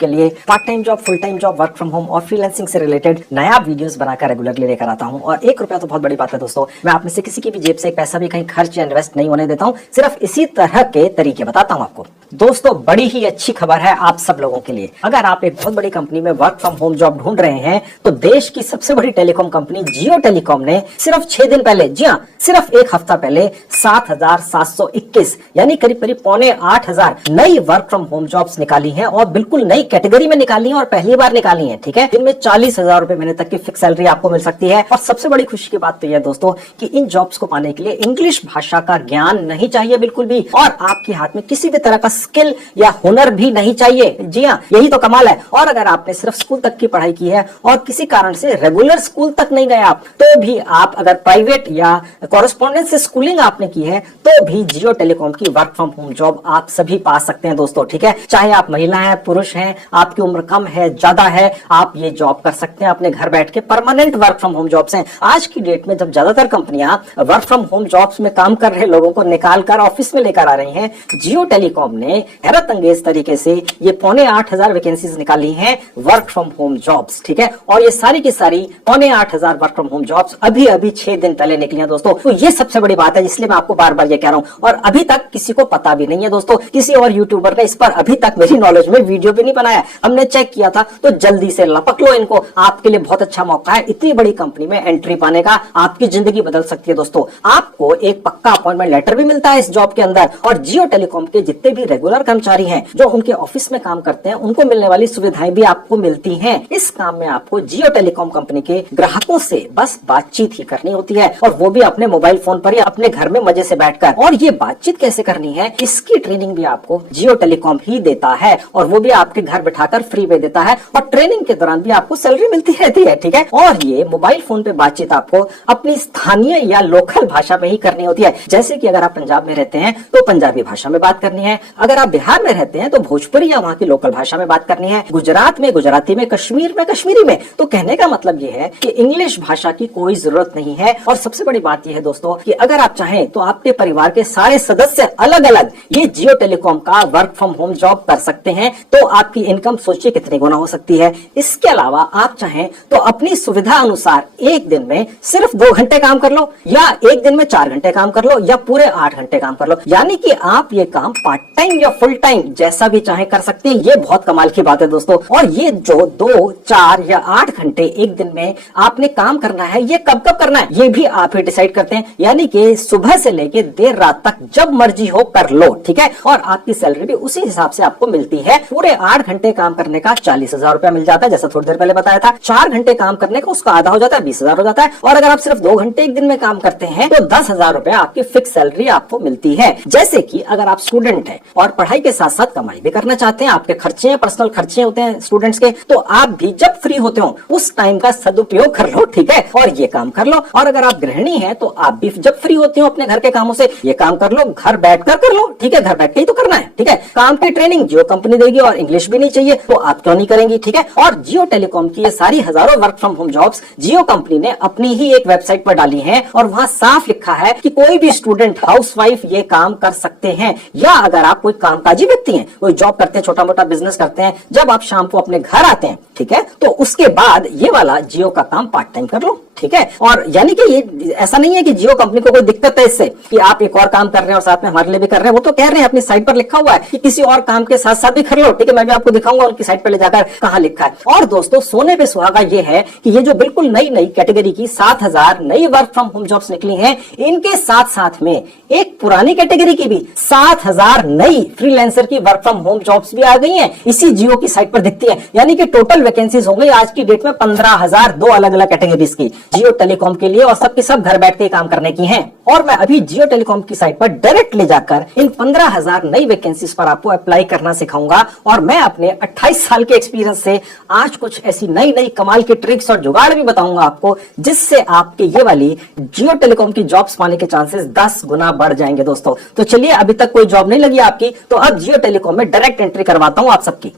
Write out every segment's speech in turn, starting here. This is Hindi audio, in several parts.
के लिए part time job, full time job, work from home और फ्रीलांसिंग से रिलेटेड नया वीडियोस बनाकर रेगुलरली लेकर आता हूं। और ₹1 तो बहुत बड़ी बात है दोस्तों। मैं आप में से किसी की भी जेब से एक पैसा भी कहीं खर्च या इन्वेस्ट नहीं होने देता हूं। सिर्फ इसी तरह के तरीके बताता हूं आपको। दोस्तों, बड़ी ही अच्छी खबर है आप सब लोगों के लिए। अगर आप एक बहुत बड़ी कंपनी में वर्क फ्रॉम होम जॉब ढूंढ रहे हैं तो देश की सबसे बड़ी टेलीकॉम कंपनी जियो टेलीकॉम ने सिर्फ 6 दिन पहले, जी हाँ, सिर्फ एक हफ्ता पहले 7,721 यानी करीब करीब 7,800 नई वर्क फ्रॉम होम जॉब्स निकाली हैं और बिल्कुल नई कैटेगरी में निकाली हैं और पहली बार निकाली हैं। ठीक है, जिनमें 40,000 रुपए महीने तक की फिक्स सैलरी आपको मिल सकती है। और सबसे बड़ी खुशी की बात तो यह दोस्तों कि इन जॉब्स को पाने के लिए इंग्लिश भाषा का ज्ञान नहीं चाहिए बिल्कुल भी, और आपके हाथ में किसी भी तरह का स्किल या हुनर भी नहीं चाहिए। जी हाँ, यही तो कमाल है। और अगर आपने सिर्फ स्कूल तक की पढ़ाई की है और किसी कारण से रेगुलर स्कूल तक नहीं गए आप, तो भी आप अगर प्राइवेट या कॉरेस्पॉन्डेंस से स्कूलिंग आपने की है तो भी जियो टेलीकॉम की वर्क फ्रॉम होम जॉब आप सभी पा सकते हैं दोस्तों। ठीक है, चाहे आप महिला हैं, पुरुष हैं, आपकी उम्र कम है, ज्यादा है, आप ये जॉब कर सकते हैं अपने घर बैठ के। Permanent work from home jobs हैं। आज की डेट में जब ज्यादातर कंपनियां वर्क फ्रॉम होम जॉब्स में काम कर रहे लोगों को निकाल कर ऑफिस में लेकर आ रही हैं, जियो टेलीकॉम ने हैरत अंगेज तरीके से ये 7,800 वैकेंसीज निकाली हैं वर्क फ्रॉम होम जॉब्स। ठीक है, और ये सारी की सारी 7,800 वर्क फ्रॉम होम जॉब्स अभी अभी 6 दिन पहले निकली हैं दोस्तों। तो ये सबसे बड़ी बात है, इसलिए मैं आपको बार बार ये कह रहा हूं। और अभी तक किसी को पता भी नहीं है दोस्तों, किसी और यूट्यूबर ने इस पर अभी तक मेरी नॉलेज में वीडियो भी नहीं बनाया। हमने चेक किया था, तो जल्दी से लपक लो इनको, आपके लिए बहुत अच्छा मौका है इतनी बड़ी कंपनी में एंट्री पाने का। आपकी जिंदगी बदल सकती है दोस्तों। आपको एक पक्का अपॉइंटमेंट लेटर भी मिलता है इस जॉब के अंदर, और जियो टेलीकॉम के जितने भी रेगुलर कर्मचारी हैं जो उनके ऑफिस में काम करते हैं, उनको मिलने वाली सुविधाएं भी आपको मिलती हैं। इस काम में आपको जियो टेलीकॉम कंपनी के ग्राहकों से बस बातचीत ही करनी होती है, और वो भी अपने मोबाइल फोन पर या अपने घर में मजे से बैठकर। और ये बातचीत कैसे करनी है, इसकी ट्रेनिंग भी आपको जियो टेलीकॉम ही देता है, और वो भी आपके घर बैठाकर फ्री में देता है। और ट्रेनिंग के दौरान भी आपको सैलरी मिलती रहती है। ठीक है, और ये मोबाइल फोन पे बातचीत आपको अपनी स्थानीय या लोकल भाषा में ही करनी होती है। जैसे कि अगर आप पंजाब में रहते हैं तो पंजाबी भाषा में बात करनी है, अगर आप बिहार में रहते हैं तो भोजपुरी या वहां की लोकल भाषा में बात करनी है, गुजरात में गुजराती में, कश्मीर में कश्मीरी में। तो कहने का मतलब ये है कि इंग्लिश भाषा की कोई जरूरत नहीं है। और सबसे बड़ी बात यह है दोस्तों कि अगर आप चाहें तो आपके परिवार के सारे सदस्य अलग अलग ये जियो टेलीकॉम का वर्क फ्रॉम होम जॉब कर सकते हैं। तो आपकी इनकम सोचिए कितनी गुना हो सकती है। इसके अलावा आप चाहें तो अपनी सुविधा अनुसार एक दिन में सिर्फ 2 घंटे काम कर लो, या एक दिन में 4 घंटे काम कर लो, या पूरे 8 घंटे काम कर लो। यानी कि आप ये काम पार्ट टाइम या फुल टाइम जैसा भी चाहे कर सकते हैं। ये बहुत कमाल की बात है दोस्तों। और ये जो 2, 4 या 8 घंटे एक दिन में आपने काम करना है, ये कब कब करना है ये भी आप ही डिसाइड करते हैं। यानी कि सुबह से लेके देर रात तक जब मर्जी हो कर लो। ठीक है, और आपकी सैलरी भी उसी हिसाब से आपको मिलती है। पूरे 8 घंटे काम करने का 40,000 रुपया मिल जाता है, जैसा थोड़ी देर पहले बताया था। 4 घंटे काम करने का उसका आधा हो जाता है, 20,000 हो जाता है। और अगर आप सिर्फ 2 घंटे एक दिन में काम करते हैं तो 10,000 रुपया आपकी फिक्स सैलरी आपको मिलती है। जैसे कि अगर आप स्टूडेंट हैं और पढ़ाई के साथ साथ कमाई भी करना चाहते हैं, आपके खर्चे हैं, पर्सनल खर्चे होते हैं स्टूडेंट्स के, तो आप भी जब फ्री होते हो उस टाइम का सदुपयोग कर लो। ठीक है, और ये काम कर लो। और अगर आप गृहिणी हैं तो आप भी जब फ्री होते हो अपने घर के कामों से ये काम कर लो, घर बैठकर कर लो। ठीक है, घर बैठ के ही तो करना है। ठीक है, काम की ट्रेनिंग जियो कंपनी देगी और इंग्लिश भी नहीं चाहिए तो आप क्यों नहीं करेंगी। ठीक है, और जियो टेलीकॉम की ये सारी हजारों work from home jobs Jio company ने अपनी ही एक वेबसाइट पर डाली हैं, और वहां साफ लिखा है कि कोई भी स्टूडेंट, हाउसवाइफ ये काम कर सकते हैं। या अगर आप कोई कामकाजी व्यक्ति हैं, कोई जॉब करते हैं, छोटा मोटा बिजनेस करते हैं, जब आप शाम को अपने घर आते हैं, ठीक है, तो उसके बाद ये वाला जियो का काम पार्ट टाइम कर लो। ठीक है, और यानी कि ये ऐसा नहीं है कि जियो कंपनी को कोई दिक्कत है इससे कि आप एक और काम कर रहे हैं और साथ में हमारे लिए भी कर रहे हैं। वो तो कह रहे हैं, अपनी साइट पर लिखा हुआ है कि किसी और काम के साथ साथ भी कर लो। ठीक है, मैं भी आपको दिखाऊंगा उनकी साइट पर ले जाकर कहां लिखा है। और दोस्तों, सोने पे सुहागा ये है कि ये जो बिल्कुल नई नई कैटेगरी की 7,000 नई वर्क फ्रॉम होम जॉब्स निकली हैं, इनके साथ साथ में एक पुरानी कैटेगरी की भी 7,000 नई फ्रीलांसर की वर्क फ्रॉम होम जॉब्स भी आ गई हैं, इसी जियो की साइट पर दिखती है। यानी कि टोटल वैकेंसीज हो गई आज की डेट में 15,000 दो अलग अलग कैटेगरीज की जियो टेलीकॉम के लिए, और सबके सब घर बैठ के काम करने की हैं। और मैं अभी जियो टेलीकॉम की साइट पर डायरेक्ट ले जाकर इन 15,000 नई वैकेंसीज पर आपको अप्लाई करना सिखाऊंगा। और मैं अपने 28 साल के एक्सपीरियंस से आज कुछ ऐसी नई नई कमाल की ट्रिक्स और जुगाड़ भी बताऊंगा आपको, जिससे आपके ये वाली जियो टेलीकॉम की जॉब्स पाने के चांसेस 10 गुना बढ़ जाएंगे दोस्तों। तो चलिए, अभी तक कोई जॉब नहीं लगी आपकी, तो अब जियो टेलीकॉम में डायरेक्ट एंट्री करवाता हूं आप सबकी।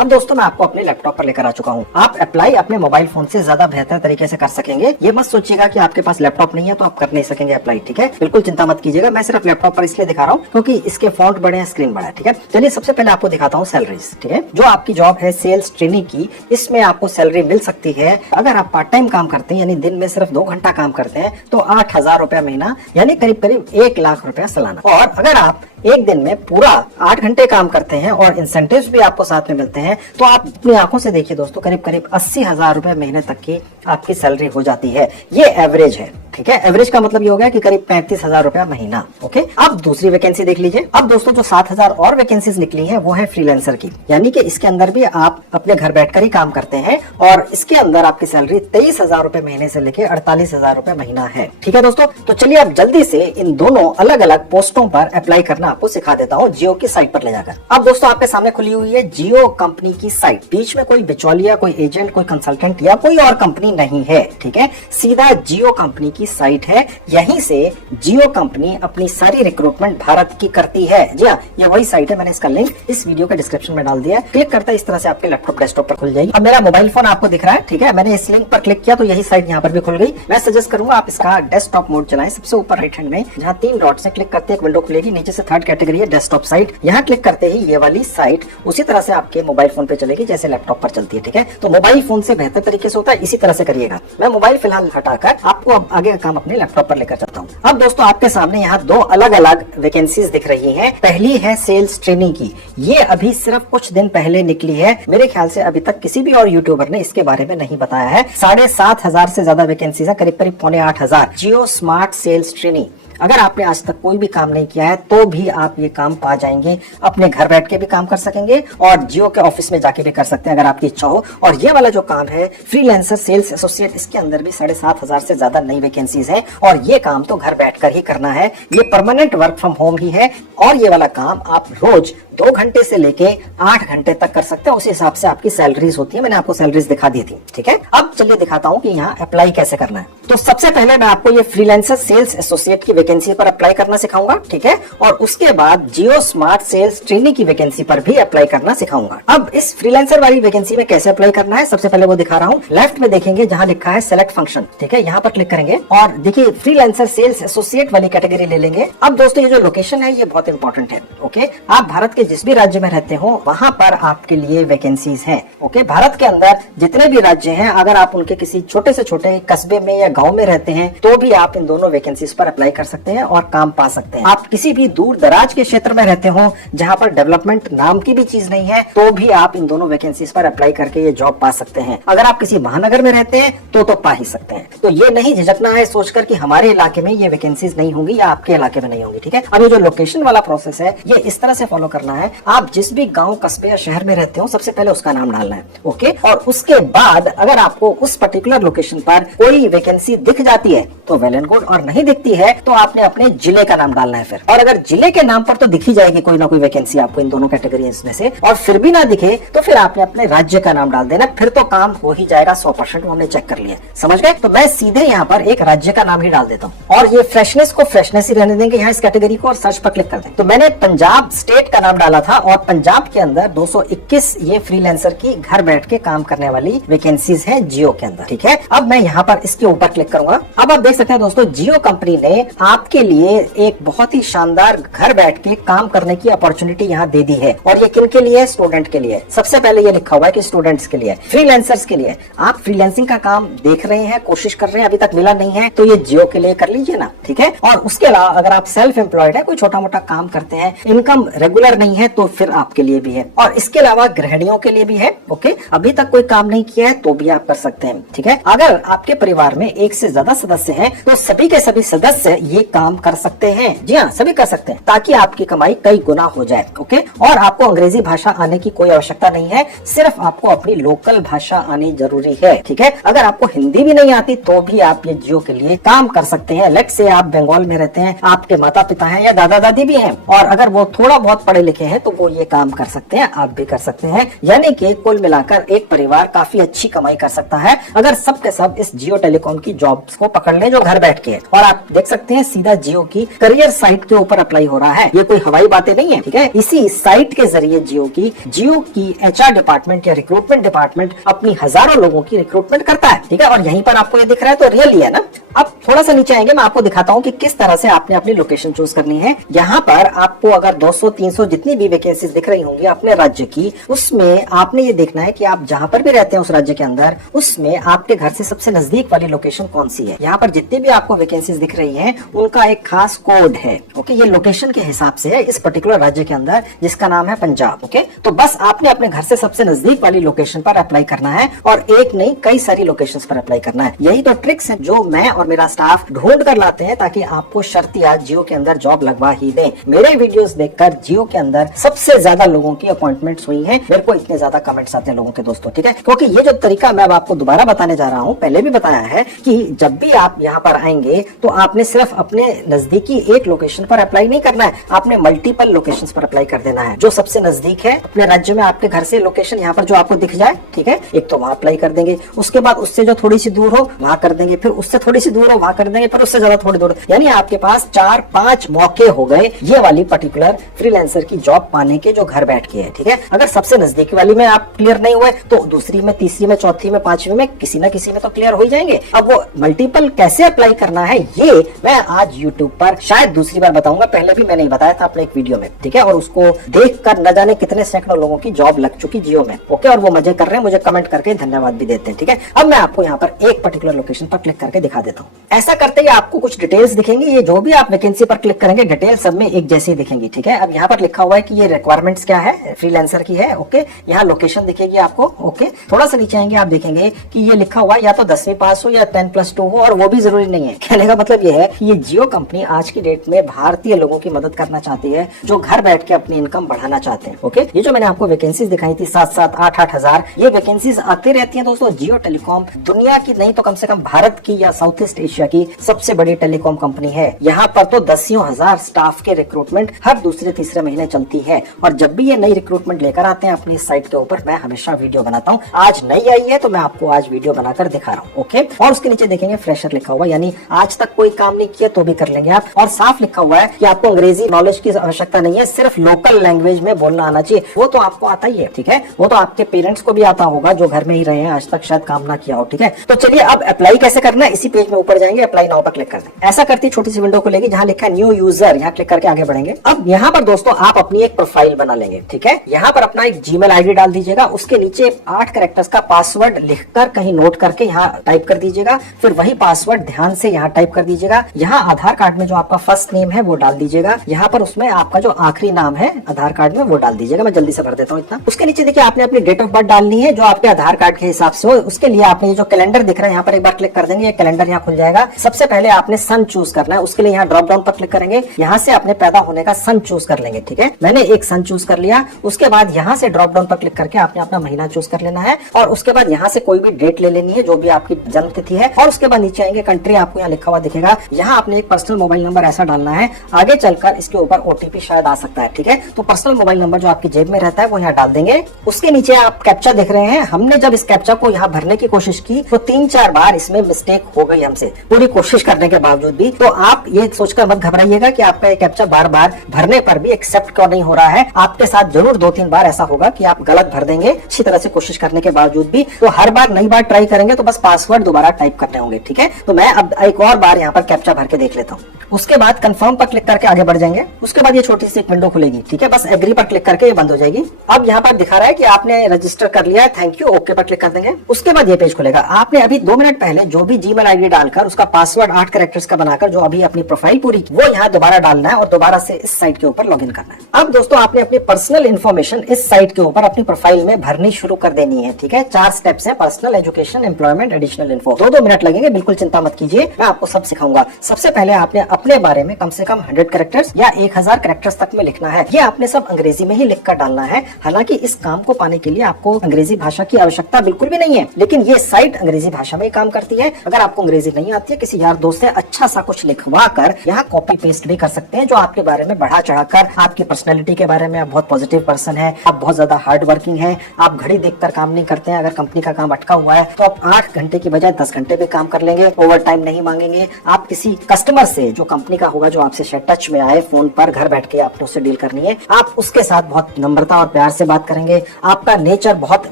अब दोस्तों मैं आपको अपने लैपटॉप पर लेकर आ चुका हूं। आप अप्लाई अपने मोबाइल फोन से ज्यादा बेहतर तरीके से कर सकेंगे सकेंगे। ये मत सोचिएगा कि आपके पास लैपटॉप नहीं है तो आप कर नहीं सकेंगे अप्लाई, ठीक है, बिल्कुल चिंता मत कीजिएगा। मैं सिर्फ लैपटॉप पर इसलिए दिखा रहा हूँ क्योंकि इसके फॉन्ट बड़े हैं, स्क्रीन बड़ा है, ठीक है। चलिए सबसे पहले आपको दिखाता हूँ सैलरीज, ठीक है। जो आपकी जॉब है सेल्स ट्रेनिंग की, इसमें आपको सैलरी मिल सकती है अगर आप पार्ट टाइम काम करते हैं, यानी दिन में सिर्फ 2 घंटा काम करते हैं, तो 8,000 रुपया महीना, यानी करीब करीब 1 लाख रुपया सालाना। और अगर आप एक दिन में पूरा 8 घंटे काम करते हैं और इंसेंटिव्स भी आपको साथ में मिलते हैं, तो आप अपनी आंखों से देखिए दोस्तों, करीब करीब 80,000 रुपए महीने तक की आपकी सैलरी हो जाती है। ये एवरेज है, ठीक है। एवरेज का मतलब ये हो गया कि करीब 35,000 रुपया महीना। ओके, अब दूसरी वैकेंसी देख लीजिए। अब दोस्तों जो 7,000 और वैकेंसीज निकली हैं वो है फ्रीलांसर की, यानी कि इसके अंदर भी आप अपने घर बैठकर ही काम करते हैं और इसके अंदर आपकी सैलरी 23,000 रुपए महीने से लेकर 48,000 रुपए महीना है, ठीक है दोस्तों। तो चलिए अब जल्दी से इन दोनों अलग अलग पोस्टों पर अप्लाई करना आपको सिखा देता हूँ जियो की साइट पर ले जाकर। अब दोस्तों आपके सामने खुली हुई है जियो कंपनी की साइट। बीच में कोई बिचौलिया, कोई एजेंट, कोई कंसल्टेंट या कोई और कंपनी नहीं है, ठीक है। सीधा जियो कंपनी की साइट है। यहीं से जियो कंपनी अपनी सारी रिक्रूटमेंट भारत की करती है। जी हाँ, ये वही साइट है। मैंने इसका लिंक इस वीडियो के डिस्क्रिप्शन में डाल दिया। क्लिक करता है इस तरह से आपके लैपटॉप डेस्कटॉप पर खुल जाएगी। अब मेरा मोबाइल फोन आपको दिख रहा है, ठीक है। मैंने इस लिंक पर क्लिक किया तो यही साइट यहाँ पर भी खुल गई। मैं सजेस्ट करूंगा आप इसका डेस्कटॉप मोड चलाएं। सबसे ऊपर राइट हैंड में जहाँ 3 डॉट्स से क्लिक करते एक विंडो खुलेगी, नीचे से 3rd कैटेगरी है डेस्कटॉप साइट। यहाँ क्लिक करते ही ये वाली साइट उसी तरह से आपके मोबाइल फोन पे चलेगी जैसे लैपटॉप पर चलती है, ठीक है। तो मोबाइल फोन से बेहतर तरीके से होता है, इसी तरह से करिएगा। मैं मोबाइल फिलहाल हटाकर आपको अब आगे का काम अपने लैपटॉप पर लेकर चलता हूँ। अब दोस्तों आपके सामने यहाँ 2 अलग अलग वैकेंसीज दिख रही हैं। पहली है सेल्स ट्रेनिंग की। ये अभी सिर्फ कुछ दिन पहले निकली है। मेरे ख्याल से अभी तक किसी भी और यूट्यूबर ने इसके बारे में नहीं बताया है। 7,500 से ज्यादा वैकेंसीज है, करीब करीब 8,500। जियो स्मार्ट सेल्स ट्रेनिंग। अगर आपने आज तक कोई भी काम नहीं किया है तो भी आप ये काम पा जाएंगे। अपने घर बैठ के भी काम कर सकेंगे और जियो के ऑफिस में जाके भी कर सकते हैं अगर आपकी इच्छा हो। और ये वाला जो काम है फ्रीलांसर सेल्स एसोसिएट, इसके अंदर भी 7,500 से ज्यादा नई वैकेंसीज हैं और ये काम तो घर बैठकर ही करना है। ये परमानेंट वर्क फ्रॉम होम ही है और ये वाला काम आप रोज 2 घंटे से लेके 8 घंटे तक कर सकते हैं। उस हिसाब से आपकी सैलरीज होती है। मैंने आपको सैलरीज दिखा दी थी, ठीक है। अब चलिए दिखाता हूँ कि यहाँ अप्लाई कैसे करना है। तो सबसे पहले मैं आपको ये फ्रीलांसर सेल्स एसोसिएट की वैकेंसी पर अप्लाई करना सिखाऊंगा, ठीक है। और उसके बाद जियो स्मार्ट सेल्स ट्रेनिंग की वैकेंसी पर भी अप्लाई करना सिखाऊंगा। अब इस फ्रीलांसर वाली वैकेंसी में कैसे अप्लाई करना है, सबसे पहले वो दिखा रहा हूँ। लेफ्ट में देखेंगे जहाँ लिखा है सेलेक्ट फंक्शन, ठीक है। यहाँ पर क्लिक करेंगे और देखिए फ्रीलांसर सेल्स एसोसिएट वाली कैटेगरी ले लेंगे। अब दोस्तों ये जो लोकेशन है ये बहुत इंपॉर्टेंट है, ओके। आप भारत के जिस भी राज्य में रहते हो वहां पर आपके लिए वैकेंसीज हैं, ओके। भारत के अंदर जितने भी राज्य हैं, अगर आप उनके किसी छोटे से छोटे कस्बे में या गांव में रहते हैं तो भी आप इन दोनों वैकेंसीज पर अप्लाई कर सकते हैं और काम पा सकते हैं। आप किसी भी दूर दराज के क्षेत्र में रहते हो जहां पर डेवलपमेंट नाम की भी चीज नहीं है तो भी आप इन दोनों वैकेंसीज पर अप्लाई करके ये जॉब पा सकते हैं। अगर आप किसी महानगर में रहते हैं तो पा ही सकते हैं। तो ये नहीं झिझकना है सोचकर कि हमारे इलाके में ये वैकेंसीज नहीं होंगी या आपके इलाके में नहीं होंगी, ठीक है। अब ये जो लोकेशन वाला प्रोसेस है ये इस तरह से फॉलो करना है। आप जिस भी गांव, कस्बे या शहर में रहते हो सबसे पहले उसका नाम डालना है, ओके। और उसके बाद अगर आपको उस पर्टिकुलर लोकेशन पर कोई वैकेंसी दिख जाती है तो वेल एंड गुड, और नहीं दिखती है तो आपने अपने जिले का नाम डालना है फिर। और अगर जिले के नाम पर तो दिख ही जाएगी कोई ना कोई वैकेंसी आपको इन दोनों कैटेगरीज में से, और फिर भी ना दिखे तो फिर आपने अपने राज्य का नाम डाल देना, फिर तो काम हो ही जाएगा 100%। हमने चेक कर लिया, समझ गए। तो मैं सीधे यहाँ पर एक राज्य का नाम ही डाल देता हूँ और ये फ्रेशनेस को फ्रेशनेस ही रहने देंगे यहाँ इस कैटेगरी को, और सर्च पर क्लिक कर देंगे। तो मैंने पंजाब स्टेट का नाम डाला था और पंजाब के अंदर 221 ये फ्रीलांसर की घर बैठ के काम करने वाली वैकेंसीज है जियो के अंदर, ठीक है। अब मैं यहाँ पर इसके ऊपर क्लिक करूंगा। अब आप देख सकते हैं दोस्तों जियो कंपनी ने आपके लिए एक बहुत ही शानदार घर बैठ के काम करने की अपॉर्चुनिटी यहाँ दे दी है। और ये किन के लिए? स्टूडेंट के लिए। सबसे पहले ये लिखा हुआ है कि स्टूडेंट्स के लिए, फ्रीलांसर्स के लिए। आप फ्रीलांसिंग का काम देख रहे हैं, कोशिश कर रहे हैं, अभी तक मिला नहीं है तो ये जियो के लिए कर लीजिए ना, ठीक है। और उसके अलावा अगर आप सेल्फ एम्प्लॉयड है, कोई छोटा मोटा काम करते हैं, इनकम रेगुलर नहीं है तो फिर आपके लिए भी है। और इसके अलावा गृहिणियों के लिए भी है, ओके। अभी तक कोई काम नहीं किया है तो भी आप कर सकते हैं, ठीक है। अगर आपके परिवार में 1 से ज्यादा सदस्य हैं तो सभी के सभी सदस्य ये काम कर सकते हैं। जी हाँ, सभी कर सकते हैं, ताकि आपकी कमाई कई गुना हो जाए, ओके। और आपको अंग्रेजी भाषा आने की कोई आवश्यकता नहीं है, सिर्फ आपको अपनी लोकल भाषा आनी जरूरी है, ठीक है। अगर आपको हिंदी भी नहीं आती तो भी आप ये जियो के लिए काम कर सकते हैं। लेट्स से आप बंगाल में रहते हैं, आपके माता पिता हैं या दादा दादी भी हैं, और अगर वो थोड़ा बहुत पढ़े लिखे हैं तो वो ये काम कर सकते हैं, आप भी कर सकते हैं। यानी कि कुल मिलाकर एक परिवार काफी अच्छी कमाई कर सकता है अगर सब के सब इस जियो टेलीकॉम की जॉब्स को पकड़ ले जो घर बैठ के है। और आप देख सकते हैं सीधा जियो की करियर साइट के ऊपर अप्लाई हो रहा है, ये कोई हवाई बातें नहीं है, ठीक है। इसी साइट के जरिए जियो की HR डिपार्टमेंट या रिक्रूटमेंट डिपार्टमेंट अपनी हजारों लोगों की रिक्रूटमेंट करता है, ठीक है। और यहीं पर आपको ये दिख रहा है तो रियल ही है ना। अब थोड़ा सा नीचे आएंगे, मैं आपको दिखाता हूँ कि किस तरह से आपने अपनी लोकेशन चूज करनी है। यहाँ पर आपको अगर 200-300 जितनी भी वैकेंसीज दिख रही होंगी अपने राज्य की, उसमें आपने ये देखना है कि आप जहाँ पर भी रहते हैं उस राज्य के अंदर, उसमें आपके घर से सबसे नजदीक वाली लोकेशन कौन सी है। यहाँ पर जितनी भी आपको वैकेंसीज दिख रही हैं उनका एक खास कोड है, ओके। ये लोकेशन के हिसाब से है इस पर्टिकुलर राज्य के अंदर, जिसका नाम है पंजाब, ओके। तो बस आपने अपने घर से सबसे नजदीक वाली लोकेशन पर अप्लाई करना है और एक नहीं कई सारी लोकेशंस पर अप्लाई करना है। यही तो ट्रिक्स है जो मैं और मेरा स्टाफ ढूंढ कर लाते हैं ताकि आपको शर्तिया जियो के अंदर जॉब लगवा ही दें। मेरे वीडियोस देखकर जियो के अंदर सबसे ज्यादा लोगों की अपॉइंटमेंट्स हुई हैं। मेरे को इतने ज्यादा कमेंट्स आते हैं लोगों के दोस्तों, ठीक है। क्योंकि ये जो तरीका मैं अब आपको दोबारा बताने जा रहा हूँ, पहले भी बताया है कि जब भी आप यहाँ पर आएंगे तो आपने सिर्फ अपने नजदीकी एक लोकेशन पर अप्लाई नहीं करना है, आपने मल्टीपल लोकेशंस पर अप्लाई कर देना है। जो सबसे नजदीक है अपने राज्य में आपके घर से लोकेशन यहाँ पर जो आपको दिख जाए, ठीक है, एक तो वहां अप्लाई कर देंगे, उसके बाद उससे जो थोड़ी सी दूर हो वहां कर देंगे, फिर उससे थोड़ी सी दूर हो वहां कर देंगे, फिर उससे ज्यादा थोड़ी दूर। यानी आपके पास 4-5 मौके हो गए ये वाली पर्टिकुलर फ्रीलांसर की जॉब पाने के जो घर बैठ के है, ठीक है। अगर सबसे नजदीकी वाली में आप क्लियर नहीं हुए तो दूसरी में, तीसरी में, चौथी में, पांचवी में किसी न किसी में तो क्लियर हो ही जाएंगे। अब वो मल्टीपल कैसे अप्लाई करना है ये मैं आज यूट्यूब पर शायद दूसरी बार बताऊंगा, पहले भी मैंने बताया था अपने एक वीडियो में, ठीक है। और उसको देख कर न जाने कितने सैकड़ों लोगों की जॉब लग चुकी जियो में, ओके। और वो मजे कर रहे हैं, मुझे कमेंट करके धन्यवाद भी देते हैं, ठीक है। अब मैं आपको यहाँ पर एक पर्टिकुलर लोकेशन पर क्लिक करके दिखा देता हूँ। ऐसा करते ही आपको कुछ डिटेल्स दिखेंगी, ये जो भी आप वैकेंसी पर क्लिक करेंगे डिटेल सब में एक जैसी दिखेंगी, ठीक है। अब यहाँ पर लिखा हुआ है कि ये रिक्वायरमेंट्स क्या है, फ्रीलांसर की है, ओके। यहाँ लोकेशन दिखेगी आपको, ओके। थोड़ा सा नीचे आएंगे आप देखेंगे कि ये लिखा हुआ है या तो 10वीं पास हो या 10+2 हो, और वो भी जरूरी नहीं है। कहने का मतलब ये है कि ये जियो कंपनी आज की डेट में भारतीय लोगों की मदद करना चाहती है जो घर बैठ के अपनी इनकम बढ़ाना चाहते हैं, ओके। ये जो मैंने आपको वैकेंसीज दिखाई थी 7-7, 8-8 हजार, ये वैकेंसीज आती रहती है दोस्तों। जियो टेलीकॉम दुनिया की नहीं तो कम से कम भारत की या साउथ ईस्ट एशिया की सबसे बड़ी टेलीकॉम कंपनी है। यहाँ पर तो 10,000 स्टाफ के रिक्रूटमेंट हर दूसरे-तीसरे महीने चलती है। और जब भी ये नई रिक्रूटमेंट लेकर आते हैं अपनी साइट के ऊपर, मैं हमेशा वीडियो बनाता हूँ। आज नई आई है तो मैं आपको आज वीडियो बनाकर दिखा रहा हूँ, ओके। और उसके नीचे देखेंगे फ्रेशर लिखा हुआ, यानी आज तक कोई काम नहीं किया तो भी कर लेंगे आप। और साफ लिखा हुआ है कि आपको अंग्रेजी नॉलेज की आवश्यकता नहीं है, सिर्फ लोकल लैंग्वेज में बोलना आना चाहिए। वो तो आपको आता ही है, ठीक है। वो तो आपके पेरेंट्स को भी आता होगा जो घर में ही रहे हैं, आज तक शायद काम ना किया हो, ठीक है। तो चलिए अब अप्लाई कैसे करना है, इसी पेज में ऊपर जाएंगे, अप्लाई नाउ पर क्लिक कर दें। ऐसा करती छोटी सी विंडो खुलेगी जहां लिखा है न्यू यूजर, यहाँ क्लिक करके आगे बढ़ेंगे। अब यहाँ पर दोस्तों आप अपनी एक प्रोफाइल बना लेंगे, ठीक है। यहाँ पर अपना एक जीमेल आईडी डाल दीजिएगा, उसके नीचे 8 कैरेक्टर्स का पासवर्ड लिखकर कहीं नोट करके यहाँ टाइप कर दीजिएगा। फिर वही पासवर्ड ध्यान से यहाँ टाइप कर दीजिएगा। यहाँ आधार कार्ड में जो आपका फर्स्ट नेम है वो डाल दीजिएगा। यहाँ पर उसमें आपका जो आखिरी नाम है आधार कार्ड में वो डाल दीजिएगा। मैं जल्दी से भर देता हूँ इतना। उसके नीचे देखिए आपने अपनी डेट ऑफ बर्थ डालनी है जो आपके आधार कार्ड के हिसाब से हो। उसके लिए आपने जो कैलेंडर दिख रहा है यहाँ पर एक बार क्लिक कर देंगे, ये कैलेंडर यहाँ खुल जाएगा। सबसे पहले आपने सन चूज करना है, उसके लिए यहाँ ड्रॉप डाउन पर क्लिक करेंगे। यहाँ से अपने पैदा होने का सन चूज कर लेंगे, ठीक है। मैंने एक सन चूज कर लिया। उसके बाद यहाँ से ड्रॉप डाउन पर क्लिक करके आपने अपना महीना चूज कर लेना है और उसके बाद यहाँ से कोई भी डेट ले लेनी है जो भी आपकी जन्म तिथि है। और उसके बाद नीचे आएंगे, कंट्री आपको यहाँ लिखा हुआ दिखेगा। यहाँ आपने एक पर्सनल मोबाइल नंबर ऐसा डालना है, आगे चलकर इसके ऊपर ओटीपी शायद आ सकता है, ठीक है। तो पर्सनल मोबाइल नंबर जो आपकी जेब में रहता है वो यहाँ डाल देंगे। उसके नीचे आप कैप्चा देख रहे हैं। हमने जब इस कैप्चा को यहाँ भरने की कोशिश की तो 3-4 बार इसमें मिस्टेक हो गई हमसे, पूरी कोशिश करने के बावजूद भी। तो आप ये सोचकर मत घबराइएगा कि आपका ये कैप्चा बार बार भरने पर भी एक्सेप्ट क्यों नहीं हो रहा है। आपके साथ जरूर 2-3 बार ऐसा होगा कि आप गलत भर देंगे अच्छी तरह से कोशिश करने के बावजूद भी। तो हर बार नई बार ट्राई करेंगे तो बस पासवर्ड दोबारा टाइप करने होंगे, ठीक है। तो मैं अब एक और बार यहाँ पर कैप्चा भर के देख लेता हूँ। उसके बाद कंफर्म पर क्लिक करके आगे बढ़ जाएंगे। उसके बाद ये छोटी सी एक विंडो खुलेगी, ठीक है। बस एग्री पर क्लिक करके ये बंद हो जाएगी। अब यहाँ पर दिखा रहा है कि आपने रजिस्टर कर लिया है, थैंक यू, ओके पर क्लिक कर देंगे। उसके बाद ये पेज खुलेगा। आपने अभी 2 मिनट पहले जो भी जीमेल आईडी डालकर उसका पासवर्ड 8 कैरेक्टर्स का बनाकर जो अभी अपनी प्रोफाइल पूरी की, वो यहाँ दोबारा डालना है और दोबारा से इस साइट के ऊपर लॉगिन करना है। अब दोस्तों आपने अपनी पर्सनल इन्फॉर्मेशन इस साइट के ऊपर अपनी प्रोफाइल में भरनी शुरू कर देनी है, ठीक है। 4 स्टेप्स है, personal, education, employment, additional info. 2-2 minute लगेंगे, बिल्कुल चिंता मत कीजिए, मैं आपको सब सिखाऊंगा। सबसे पहले आपने अपने बारे में कम से कम 100 कैरेक्टर्स या 1000 कैरेक्टर्स तक में लिखना है। ये आपने सब अंग्रेजी में ही लिखकर डालना है। हालांकि इस काम को पाने के लिए आपको अंग्रेजी भाषा की आवश्यकता बिल्कुल भी नहीं है, लेकिन ये साइट अंग्रेजी भाषा में ही काम करती है। अगर आपको अंग्रेजी नहीं आती है, किसी यार दोस्त से अच्छा सा कुछ लिखवा कर यहाँ कॉपी पेस्ट भी कर सकते हैं, जो आपके बारे में बढ़ा चढ़ाकर, आपकी पर्सनैलिटी के बारे में, आप बहुत पॉजिटिव पर्सन है, आप बहुत ज्यादा हार्ड वर्किंग है, आप घड़ी देखकर काम नहीं करते हैं, अगर कंपनी का काम अटका हुआ है तो आप 8 घंटे की बजाय 10 घंटे पे काम कर लेंगे, ओवर टाइम नहीं मांगेंगे, आप किसी कस्टमर से जो कंपनी का होगा, जो आपसे शायद टच में आए फोन पर, घर बैठ के आपने उससे डील करनी है, आप उसके साथ बहुत नम्रता और प्यार से बात करेंगे, आपका नेचर बहुत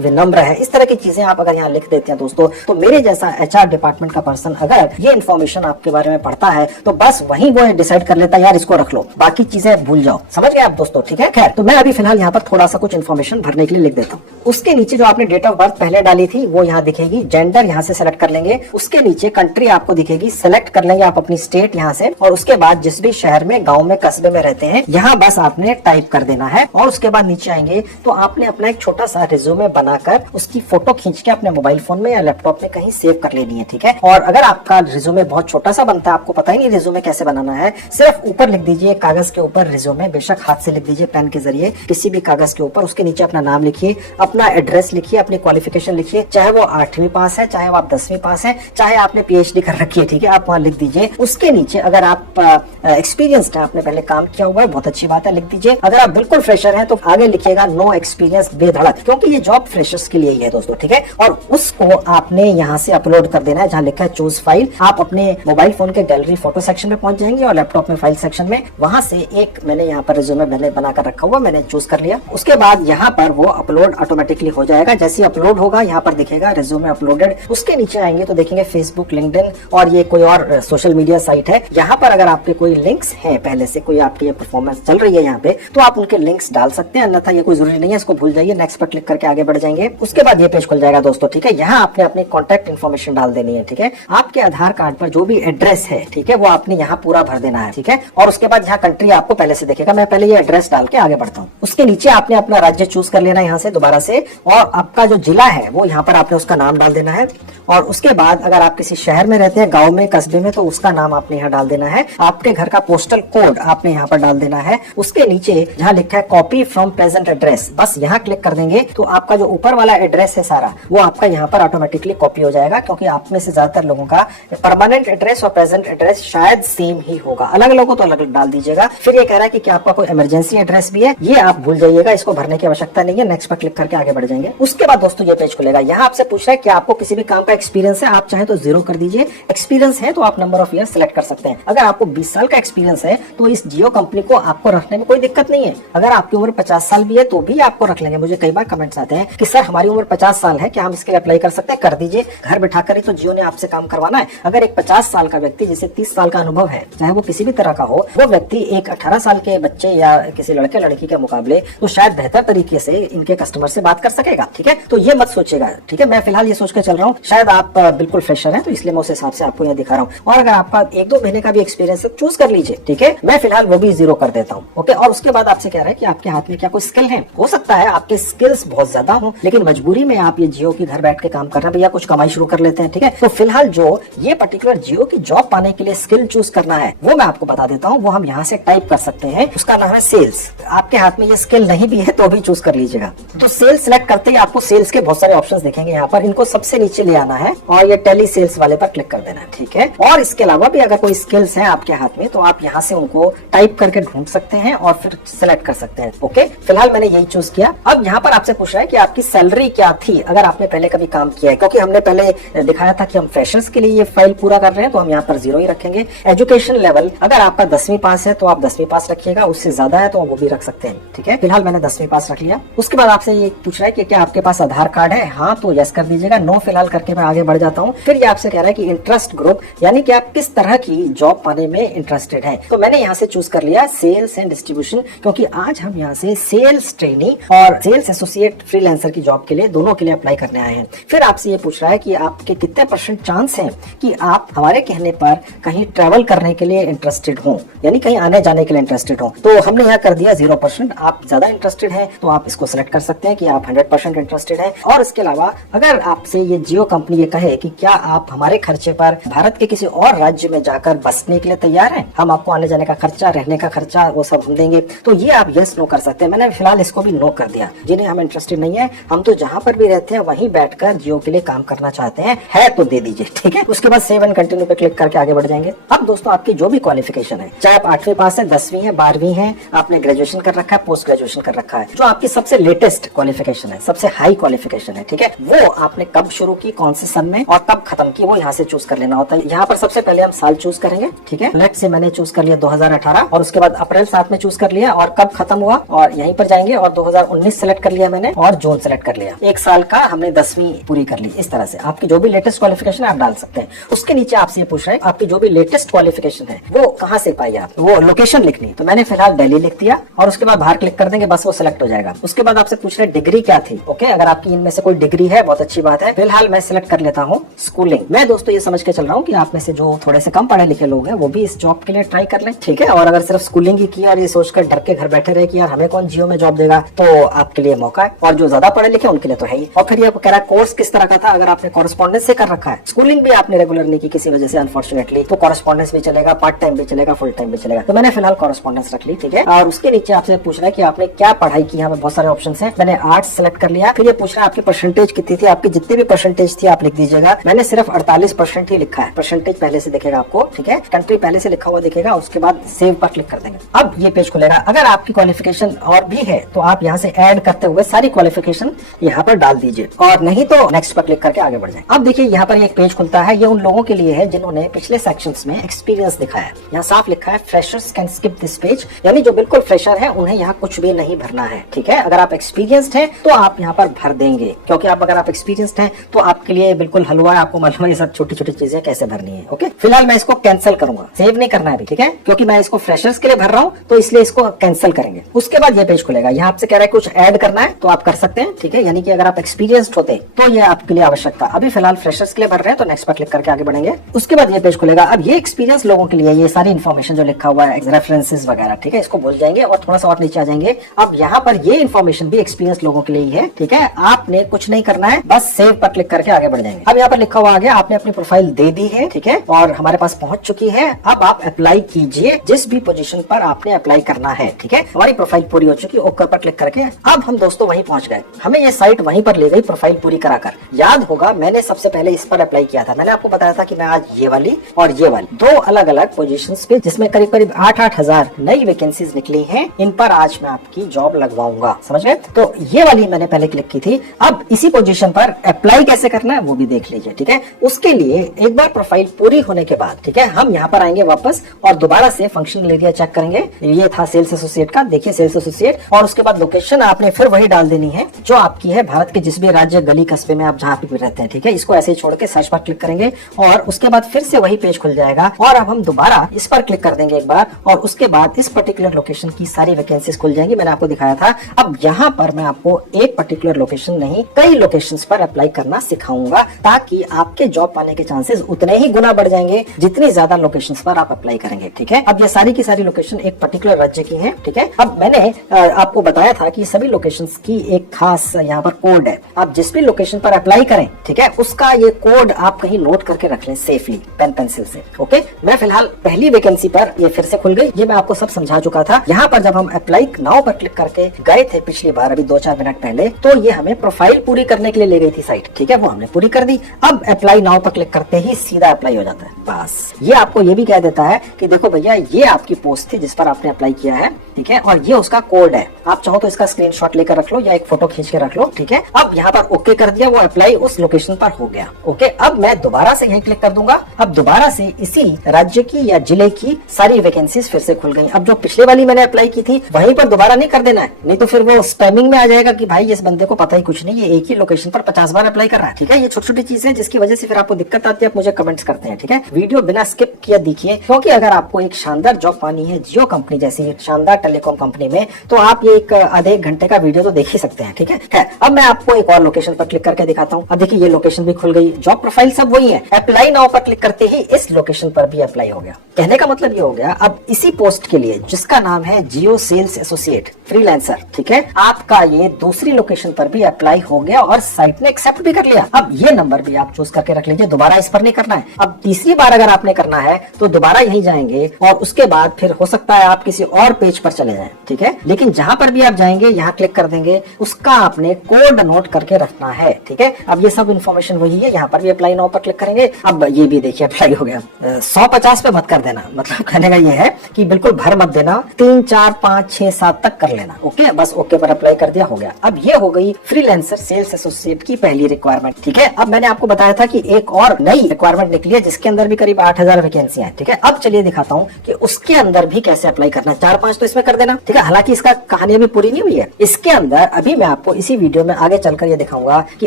विनम्र है। इस तरह की चीजें आप अगर यहाँ लिख देते हैं दोस्तों, तो मेरे जैसा HR डिपार्टमेंट का पर्सन अगर ये इन्फॉर्मेशन आपके बारे में पढ़ता है तो बस वहीं वो डिसाइड कर लेता है, यार इसको रख लो, बाकी चीजें भूल जाओ। समझ गए आप दोस्तों? ठीक है, खैर तो मैं अभी फिलहाल यहाँ पर थोड़ा सा कुछ इन्फॉर्मेशन भरने के लिए लिख देता हूँ। उसके नीचे जो आपने डेट ऑफ बर्थ पहले डाली थी वो यहाँ दिखेगी, जेंडर यहाँ से सेलेक्ट कर लेंगे, उसके नीचे कंट्री आपको दिखेगी, सेलेक्ट कर लेंगे आप अपनी स्टेट यहाँ से, और उसके बाद जिस भी शहर में, गांव में, कस्बे में रहते हैं यहाँ बस आपने टाइप कर देना है। और उसके बाद नीचे आएंगे तो आपने अपना एक छोटा सा रिज्यूमे बनाकर उसकी फोटो खींच के अपने मोबाइल फोन में या लैपटॉप में कहीं सेव कर लेनी है। ठीक है, और अगर आपका रिज्यूमे बहुत छोटा सा बनता है, आपको पता ही नहीं रिज्यूमे कैसे बनाना है, सिर्फ ऊपर लिख दीजिए कागज के ऊपर रिज्यूमे, बेशक हाथ से लिख दीजिए पेन के जरिए, किसी भी कागज के ऊपर, उसके नीचे अपना नाम लिखिए, अपना एड्रेस लिखिए, अपनी क्वालिफिकेशन लिखिए, चाहे वो 8वीं पास है, चाहे वो आप 10वीं पास है, चाहे आपने PhD कर रखी है, ठीक है, आप वहां लिख दीजिए। उसके नीचे अगर आप एक्सपीरियंस्ड है, आपने पहले काम किया हुआ है, बहुत अच्छी बात है, लिख दीजिए। अगर आप बिल्कुल फ्रेशर हैं तो आगे लिखिएगा नो एक्सपीरियंस बेधड़क, क्योंकि ये जॉब फ्रेशर्स के लिए ही है दोस्तों। ठीक है, और उसको आपने यहाँ से अपलोड कर देना है, जहाँ लिखा है चूज फाइल। आप अपने मोबाइल फोन के गैलरी फोटो सेक्शन में पहुंच जाएंगे और लैपटॉप में फाइल सेक्शन में, वहां से एक मैंने यहाँ पर रिज्यूमे मैंने बनाकर रखा हुआ, मैंने चूज कर लिया। उसके बाद यहाँ पर वो अपलोड ऑटोमेटिकली हो जाएगा, जैसे अपलोड होगा यहाँ पर दिखेगा रिज्यूमे अपलोडेड। उसके नीचे आएंगे तो देखेंगे फेसबुक, लिंक्डइन और ये कोई और सोशल मीडिया साइट है। यहाँ पर अगर आपके कोई लिंक्स हैं, पहले से कोई आपकी ये परफॉर्मेंस चल रही है यहाँ पे, तो आप उनके लिंक्स डाल सकते हैं, अन्यथा ये कोई जरूरी नहीं है, इसको भूल जाइए, नेक्स्ट पर क्लिक करके आगे बढ़ जाएंगे। उसके बाद ये पेज खुल जाएगा दोस्तों। ठीक है, यहाँ आपने अपनी कॉन्टैक्ट इन्फॉर्मेशन डाल देनी है। ठीक है, आपके आधार कार्ड पर जो भी एड्रेस है, ठीक है, वो आपने यहाँ पूरा भर देना है। ठीक है, और उसके बाद यहाँ कंट्री आपको पहले से दिखेगा, मैं पहले ये एड्रेस डाल के आगे बढ़ता हूँ। उसके नीचे आपने अपना राज्य चूज कर लेना है यहाँ से दोबारा से, और आपका जो जिला है वो यहाँ पर आपने उसका नाम डाल देना है। और उसके बाद अगर आप किसी शहर में रहते हैं, गांव में, कस्बे में, तो उसका नाम आपने यहाँ डाल देना है। आपके घर का पोस्टल कोड आपने यहाँ पर डाल देना है। उसके नीचे जहाँ लिखा है कॉपी फ्रॉम प्रेजेंट एड्रेस, बस यहाँ क्लिक कर देंगे तो आपका जो ऊपर वाला एड्रेस है सारा, वो आपका यहाँ पर ऑटोमेटिकली कॉपी हो जाएगा, क्योंकि आप में से ज्यादातर लोगों का परमानेंट एड्रेस और प्रेजेंट एड्रेस शायद सेम ही होगा, अलग अलग हो तो अलग अलग डाल दीजिएगा। फिर ये कह रहा है कि क्या आपका कोई इमरजेंसी एड्रेस भी है, ये आप भूल जाइएगा, इसको भरने की आवश्यकता नहीं है। नेक्स्ट पर क्लिक करके आगे बढ़ जाएंगे। उसके बाद दोस्तों ये पेज खुलेगा, यहाँ आपसे पूछ रहा है कि आपको किसी भी काम का एक्सपीरियंस है, आप चाहे तो 0 कर दीजिए, एक्सपीरियंस है तो आप नंबर ऑफ ईयर सिलेक्ट कर सकते हैं। अगर आपको 20 साल का एक्सपीरियंस है तो इस जियो कंपनी को आपको रखने में कोई दिक्कत नहीं है। अगर आपकी उम्र 50 साल भी है तो भी आपको रख लेंगे। मुझे कई बार कमेंट्स आते हैं कि सर हमारी उम्र 50 साल है, क्या हम इसके लिए अप्लाई कर सकते हैं? कर दीजिए, घर बैठाकर ही तो जियो ने आपसे काम करवाना है। अगर एक 50 साल का व्यक्ति जिसे 30 साल का अनुभव है, चाहे वो किसी भी तरह का हो, वो व्यक्ति एक 18 साल के बच्चे या किसी लड़के लड़की के मुकाबले तो शायद बेहतर तरीके से इनके कस्टमर से बात कर सकेगा। ठीक है, तो ये मत सोचेगा। ठीक है, मैं फिलहाल ये सोच के चल रहा हूँ, शायद आप बिल्कुल फ्रेशर हैं तो इसलिए मैं उस हिसाब से आपको यहाँ दिखा रहा हूँ। और अगर आपका 1-2 महीने का भी एक्सपीरियंस है चूज कर लीजिए। ठीक है, मैं फिलहाल वो भी 0 कर देता हूँ। ओके, और उसके बाद आपसे कह रहा है कि आपके हाथ में क्या कोई स्किल है। हो सकता है आपके स्किल्स बहुत ज्यादा हो, लेकिन मजबूरी में आप ये जियो की घर बैठ के काम कर रहे हैं, भैया कुछ कमाई शुरू कर लेते हैं। ठीक है, तो फिलहाल जो ये पर्टिकुलर जियो की जॉब पाने के लिए स्किल चूज करना है वो मैं आपको बता देता हूँ, वो हम यहाँ से टाइप कर सकते हैं। उसका नाम है सेल्स। आपके हाथ में ये स्किल नहीं भी है तो भी चूज कर लीजिएगा। तो सेल्स सिलेक्ट करते ही आपको सेल्स के बहुत सारे ऑप्शंस दिखेंगे यहाँ पर, इनको सबसे नीचे ले आना है और ये टेली सेल्स वाले पर क्लिक कर देना है। ठीक है, और इसके अलावा भी अगर कोई स्किल्स हैं आपके हाथ में तो आप यहाँ से उनको टाइप करके ढूंढ सकते हैं और फिर सिलेक्ट कर सकते हैं। ओके, फिलहाल मैंने यही चूज किया। अब यहाँ पर आपसे पूछ रहा है कि आपकी सैलरी क्या थी, अगर आपने पहले कभी काम किया है, क्योंकि हमने पहले दिखाया था कि हम फ्रेशर्स के लिए ये फाइल पूरा कर रहे हैं तो हम यहाँ पर 0 ही रखेंगे। एजुकेशन लेवल, अगर आपका 10वीं पास है तो आप 10वीं पास रखिएगा, उससे ज्यादा है तो वो भी रख सकते हैं। ठीक है, फिलहाल मैंने 10वीं पास रख लिया। उसके बाद आपसे ये पूछ रहा है कि क्या आपके पास आधार कार्ड है, हाँ तो यस कर दीजिएगा, नो फिलहाल करके मैं आगे बढ़ जाता हूँ। फिर ये आपसे कह रहा है कि इंटरेस्ट ग्रुप, यानी कि आप किस तरह की जॉब पाने में इंटरेस्टेड है। तो मैंने यहाँ से चूज कर लिया सेल्स एंड डिस्ट्रीब्यूशन, क्योंकि आज हम यहाँ से सेल्स ट्रेनी और सेल्स एसोसिएट फ्रीलांसर की जॉब के लिए, दोनों के लिए अप्लाई करने आए हैं। फिर आपसे ये पूछ रहा है कि आपके कितने % चांस है कि आप हमारे कहने पर कहीं ट्रेवल करने के लिए इंटरेस्टेड हो, यानी कहीं आने जाने के लिए इंटरेस्टेड हो। तो हमने यहाँ कर दिया 0%। आप ज्यादा इंटरेस्टेड है तो आप इसको सिलेक्ट कर सकते हैं कि आप 100% इंटरेस्टेड है। और इसके अलावा अगर आपसे ये जियो कंपनी ये कहे कि क्या आप हमारे खर्चे पर भारत के किसी और राज्य में जाकर बसने के लिए तैयार हैं, हम आपको आने जाने का खर्चा, रहने का खर्चा वो सब हम देंगे, तो ये आप यस नो कर सकते हैं। मैंने फिलहाल इसको भी नो कर दिया। जिन्हें हम इंटरेस्टेड नहीं है, हम तो जहां पर भी रहते हैं वहीं बैठकर जियो के लिए काम करना चाहते हैं, है तो दे दीजिए। ठीक है, उसके बाद सेव एंड कंटिन्यू पे क्लिक करके आगे बढ़ जाएंगे। अब दोस्तों आपकी जो भी क्वालिफिकेशन है, चाहे आप 8वीं पास है, 10वीं है, 12वीं है, आपने ग्रेजुएशन कर रखा है, पोस्ट ग्रेजुएशन कर रखा है, जो आपकी सबसे लेटेस्ट क्वालिफिकेशन है, सबसे हाई क्वालिफिकेशन है, ठीक है, वो आपने कब शुरू की, कौन से सन में और कब खत्म की, वो यहाँ से चूज कर लेना होता है। यहाँ पर सबसे पहले हम साल चूज करेंगे, ठीक है। लेट से मैंने चूज कर लिया 2018 और उसके बाद अप्रैल 7 में चूज कर लिया और कब खत्म हुआ और यहीं पर जाएंगे और 2019 सेलेक्ट कर लिया मैंने और जून सेलेक्ट कर लिया। एक साल का हमने 10वीं पूरी कर ली। इस तरह से आपकी जो भी लेटेस्ट क्वालिफिकेशन है आप डाल सकते हैं। उसके नीचे आपसे ये पूछ रहे हैं आपकी जो भी लेटेस्ट क्वालिफिकेशन है वो कहाँ से पाई आप, वो लोकेशन लिखनी। तो मैंने फिलहाल दिल्ली लिख दिया और उसके बाद बाहर क्लिक कर देंगे, बस वो सिलेक्ट हो जाएगा। उसके बाद आपसे पूछ रहे हैं डिग्री क्या थी। ओके, अगर आपकी इनमें से कोई डिग्री है बहुत अच्छी बात है। फिलहाल मैं सिलेक्ट कर लेता हूँ स्कूलिंग। मैं दोस्तों ये समझ के चल रहा हूँ कि आप में से जो थोड़े से कम पढ़े लिखे लोग हैं वो भी इस जॉब के लिए ट्राई कर लें, ठीक है। और अगर सिर्फ स्कूलिंग ही की और ये सोचकर डर के घर बैठे रहे कि यार हमें कौन जियो में जॉब देगा, तो आपके लिए मौका है। और जो ज्यादा पढ़े लिखे उनके लिए तो है ही। और फिर ये कह रहा है कोर्स किस तरह का था। अगर आपने कॉरेस्पॉन्डेंस से कर रखा है, स्कूलिंग भी आपने रेगुलर नहीं की किसी वजह से अनफॉर्चुनेटली, तो कॉरेस्पॉन्डेंस भी चलेगा, पार्ट टाइम भी चलेगा, फुल टाइम भी चलेगा। तो मैंने फिलहाल कॉरेस्पॉन्डेंस रख ली, ठीक है। और उसके नीचे आपसे पूछ रहा है कि आपने क्या पढ़ाई की। यहाँ पे बहुत सारे ऑप्शन है। मैंने आर्ट्स सेलेक्ट कर लिया। फिर ये पूछ रहा है आपकी परसेंटेज कितनी थी। आपकी जितनी भी परसेंटेज थी आप लिख दीजिएगा। मैंने सिर्फ 48% ही लिखा है। परसेंटेज पहले से दिखेगा आपको, ठीक है। कंट्री पहले से लिखा हुआ दिखेगा। उसके बाद सेव पर क्लिक कर देंगे। अब ये पेज खुलेगा। अगर आपकी क्वालिफिकेशन और भी है तो आप यहाँ से ऐड करते हुए सारी क्वालिफिकेशन यहाँ पर डाल दीजिए और नहीं तो नेक्स्ट पर क्लिक करके आगे बढ़ जाए। अब देखिए यहाँ पर एक पेज खुलता है। ये उन लोगों के लिए है जिन्होंने पिछले सेक्शंस में एक्सपीरियंस दिखाया है। यहाँ साफ लिखा है freshers can skip this page, यानी जो बिल्कुल फ्रेशर है उन्हें यहाँ कुछ भी नहीं भरना है, ठीक है। अगर आप एक्सपीरियंस्ड हैं तो आप यहाँ पर भर देंगे, क्योंकि अगर आप एक्सपीरियंस्ड हैं तो आपके लिए बिल्कुल हलवा है। आपको मालूम है ये सब छोटी छोटी चीजें कैसे भरनी है। ओके, फिलहाल मैं इसको कैंसिल करूंगा, सेव नहीं करना है अभी, ठीक है, क्योंकि मैं इसको फ्रेशर्स के लिए भर रहा हूँ तो इसलिए इसको कैंसिल करेंगे। उसके बाद ये पेज खुलेगा। यहाँ आपसे कह रहा है कुछ ऐड करना है तो आप कर सकते हैं, ठीक है। यानी कि अगर आप एक्सपीरियंस्ड होते तो ये आपके लिए आवश्यक था। अभी फिलहाल फ्रेशर्स के लिए भर रहे हैं तो नेक्स्ट पर क्लिक करके आगे बढ़ेंगे। उसके बाद ये पेज खुलेगा। अब ये एक्सपीरियंस लोगों के लिए ये सारी इन्फॉर्मेशन जो लिखा हुआ है, रेफरेंसेस वगैरह, ठीक है, इसको भूल जाएंगे और थोड़ा सा और नीचे आ जाएंगे। अब यहाँ पर ये इन्फॉर्मेशन भी एक्सपीरियंस लोगों के लिए ही है, ठीक है। आपने कुछ नहीं करना है, बस सेव पर क्लिक करके आगे बढ़ जाएंगे। अब यहाँ पर लिखा हुआ आ गया आपने अपनी प्रोफाइल दे दी है, ठीक है, और हमारे पास पहुंच चुकी है। अब आप अप्लाई कीजिए जिस भी पोजीशन पर आपने अप्लाई करना है, ठीक है। हमारी प्रोफाइल पूरी हो चुकी है, ओके पर क्लिक करके अब हम दोस्तों वहीं पहुंच गए। हमें ये साइट वहीं पर ले गई प्रोफाइल पूरी कराकर। याद होगा मैंने सबसे पहले इस पर अप्लाई किया था। मैंने आपको बताया था कि मैं आज ये वाली और ये वाली दो अलग अलग पोजीशंस पे, जिसमें करीब करीब 8-8 हजार नई वैकेंसीज निकली हैं, इन पर आज मैं आपकी जॉब लगवाऊंगा, समझ गए। तो ये वाली मैंने पहले क्लिक की थी। अब इसी पोजीशन पर अप्लाई कैसे करना है वो भी देख लीजिए, ठीक है। उसके लिए एक बार प्रोफाइल पूरी होने के बाद, ठीक है, हम यहाँ पर आएंगे वापस और दोबारा से फंक्शनल एरिया चेक करेंगे। ये था सेल्स एसोसिएट का, देखिए सेल्स एसोसिएट, और उसके बाद लोकेशन आपने फिर वही डाल देनी है जो आपकी है भारत के जिस भी राज्य, गली, कस्बे में आप जहाँ पे भी रहते हैं, ठीक है। इसको ऐसे ही छोड़ के सर्च पर क्लिक करेंगे और उसके बाद फिर से वही पेज खुल जाएगा और अब हम दोबारा इस पर क्लिक कर देंगे एक बार और उसके बाद इस पर्टिकुलर लोकेशन की सारी वैकेंसीज खुल जाएंगी। मैंने आपको दिखाया था। अब यहाँ पर मैं आपको एक पर्टिकुलर लोकेशन नहीं, कई लोकेशंस पर अप्लाई करना सिखाऊंगा, ताकि आपके जॉब पाने के चांसेस उतने ही गुना बढ़ जाएंगे जितनी ज्यादा लोकेशंस पर आप अप्लाई करेंगे, ठीक है। अब ये सारी की सारी लोकेशन एक पर्टिकुलर राज्य की है, ठीक है। अब मैंने आपको बताया था कि सभी लोकेशंस की एक खास यहाँ पर कोड है। आप जिस भी लोकेशन पर अप्लाई करें, ठीक है, उसका ये कोड आप कहीं नोट करके रख लें सेफली पेन पेंसिल से। ओके, मैं फिलहाल पहली वैकेंसी पर, ये फिर से खुल गई, ये मैं आपको सब समझा चुका था। यहाँ पर जब हम अप्लाई नाउ पर क्लिक करके गए थे पिछली बार, अभी 2-4 मिनट पहले, तो ये हमें प्रोफाइल पूरी करने के लिए ले गई थी साइट, ठीक है, वो हमने पूरी कर दी। अब अप्लाई नाउ पर क्लिक करते ही सीधा अप्लाई हो जाता है। बस ये आपको ये भी कह देता है कि देखो भैया ये आपकी पोस्ट थी जिस पर आपने अप्लाई किया है, ठीक है, और ये उसका कोड है। आप चाहो तो इसका स्क्रीनशॉट लेकर रख लो या एक फोटो खींच के रख लो, ठीक है। अब यहाँ पर ओके कर दिया, वो अप्लाई उस लोकेशन पर हो गया। ओके, अब मैं दोबारा से यहीं क्लिक कर दूंगा। अब दोबारा से इसी राज्य की या जिले की सारी वैकेंसीज फिर से खुल गई। अब जो पिछले वाली मैंने अप्लाई की थी वहीं पर दोबारा नहीं कर देना है, नहीं तो फिर वो स्पैमिंग में आ जाएगा कि भाई इस बंदे को पता ही कुछ नहीं, ये एक ही लोकेशन पर 50 बार अप्लाई कर रहा है, ठीक है। ये छोटी छोटी चीजें जिसकी वजह से फिर आपको दिक्कत आती है, आप मुझे कमेंट्स करते हैं, ठीक है। वीडियो बिना स्किप किया देखिए, क्योंकि अगर आपको एक शानदार जॉब पानी है जियो कंपनी जैसी शानदार टेलीकॉम कंपनी में, तो आप ये एक आधे एक घंटे का वीडियो तो देख ही सकते हैं, ठीक है। अब मैं आपको एक और लोकेशन पर क्लिक करके दिखाता हूँ। अब देखिए ये लोकेशन भी खुल गई, जॉब प्रोफाइल सब वही है। अप्लाई नाउ पर क्लिक करते ही इस लोकेशन पर भी अप्लाई हो गया। कहने का मतलब ये हो गया, अब इसी पोस्ट के लिए जिसका नाम है जियो सेल्स एसोसिएट फ्रीलांसर, ठीक है, आपका ये दूसरी लोकेशन पर भी अप्लाई हो गया और साइट ने एक्सेप्ट भी कर लिया। अब ये नंबर भी आप चूज करके रख लीजिए, दोबारा इस पर नहीं करना है। अब तीसरी बार अगर आपने करना है तो दोबारा यहीं जाएंगे और उसके बाद फिर हो सकता है आप किसी और पेज पर चले जाएं, ठीक है। लेकिन जहां पर भी आप जाएंगे यहाँ क्लिक कर देंगे, उसका आपने कोड नोट करके रखना है, ठीक है। अब ये सब इन्फॉर्मेशन वही है। यहाँ पर भी अप्लाई नाउ पर क्लिक क्लिक करेंगे। अब ये भी देखिए अप्लाई हो गया। 150 पे मत कर देना, मतलब कहने का ये है कि बिल्कुल भर मत देना, 3 4 5 6 7 तक कर लेना। ओके, बस ओके पर अप्लाई कर दिया, हो गया। अब ये हो गई फ्रीलांसर सेल्स एसोसिएट की पहली रिक्वायरमेंट। ठीक है, अब मैंने आपको बताया था कि एक और नई रिक्वायरमेंट निकली है जिसके अंदर भी करीब 8000 वैकेंसियां हैं। ठीक है, अब चलिए दिखाता हूँ कि उसके अंदर भी कैसे अप्लाई करना। 4-5 तो इसमें कर देना। ठीक है, हालांकि इसका कहानी अभी पूरी नहीं हुई है। इसके अंदर अभी मैं आपको इसी वीडियो में आगे चलकर ये दिखाऊंगा कि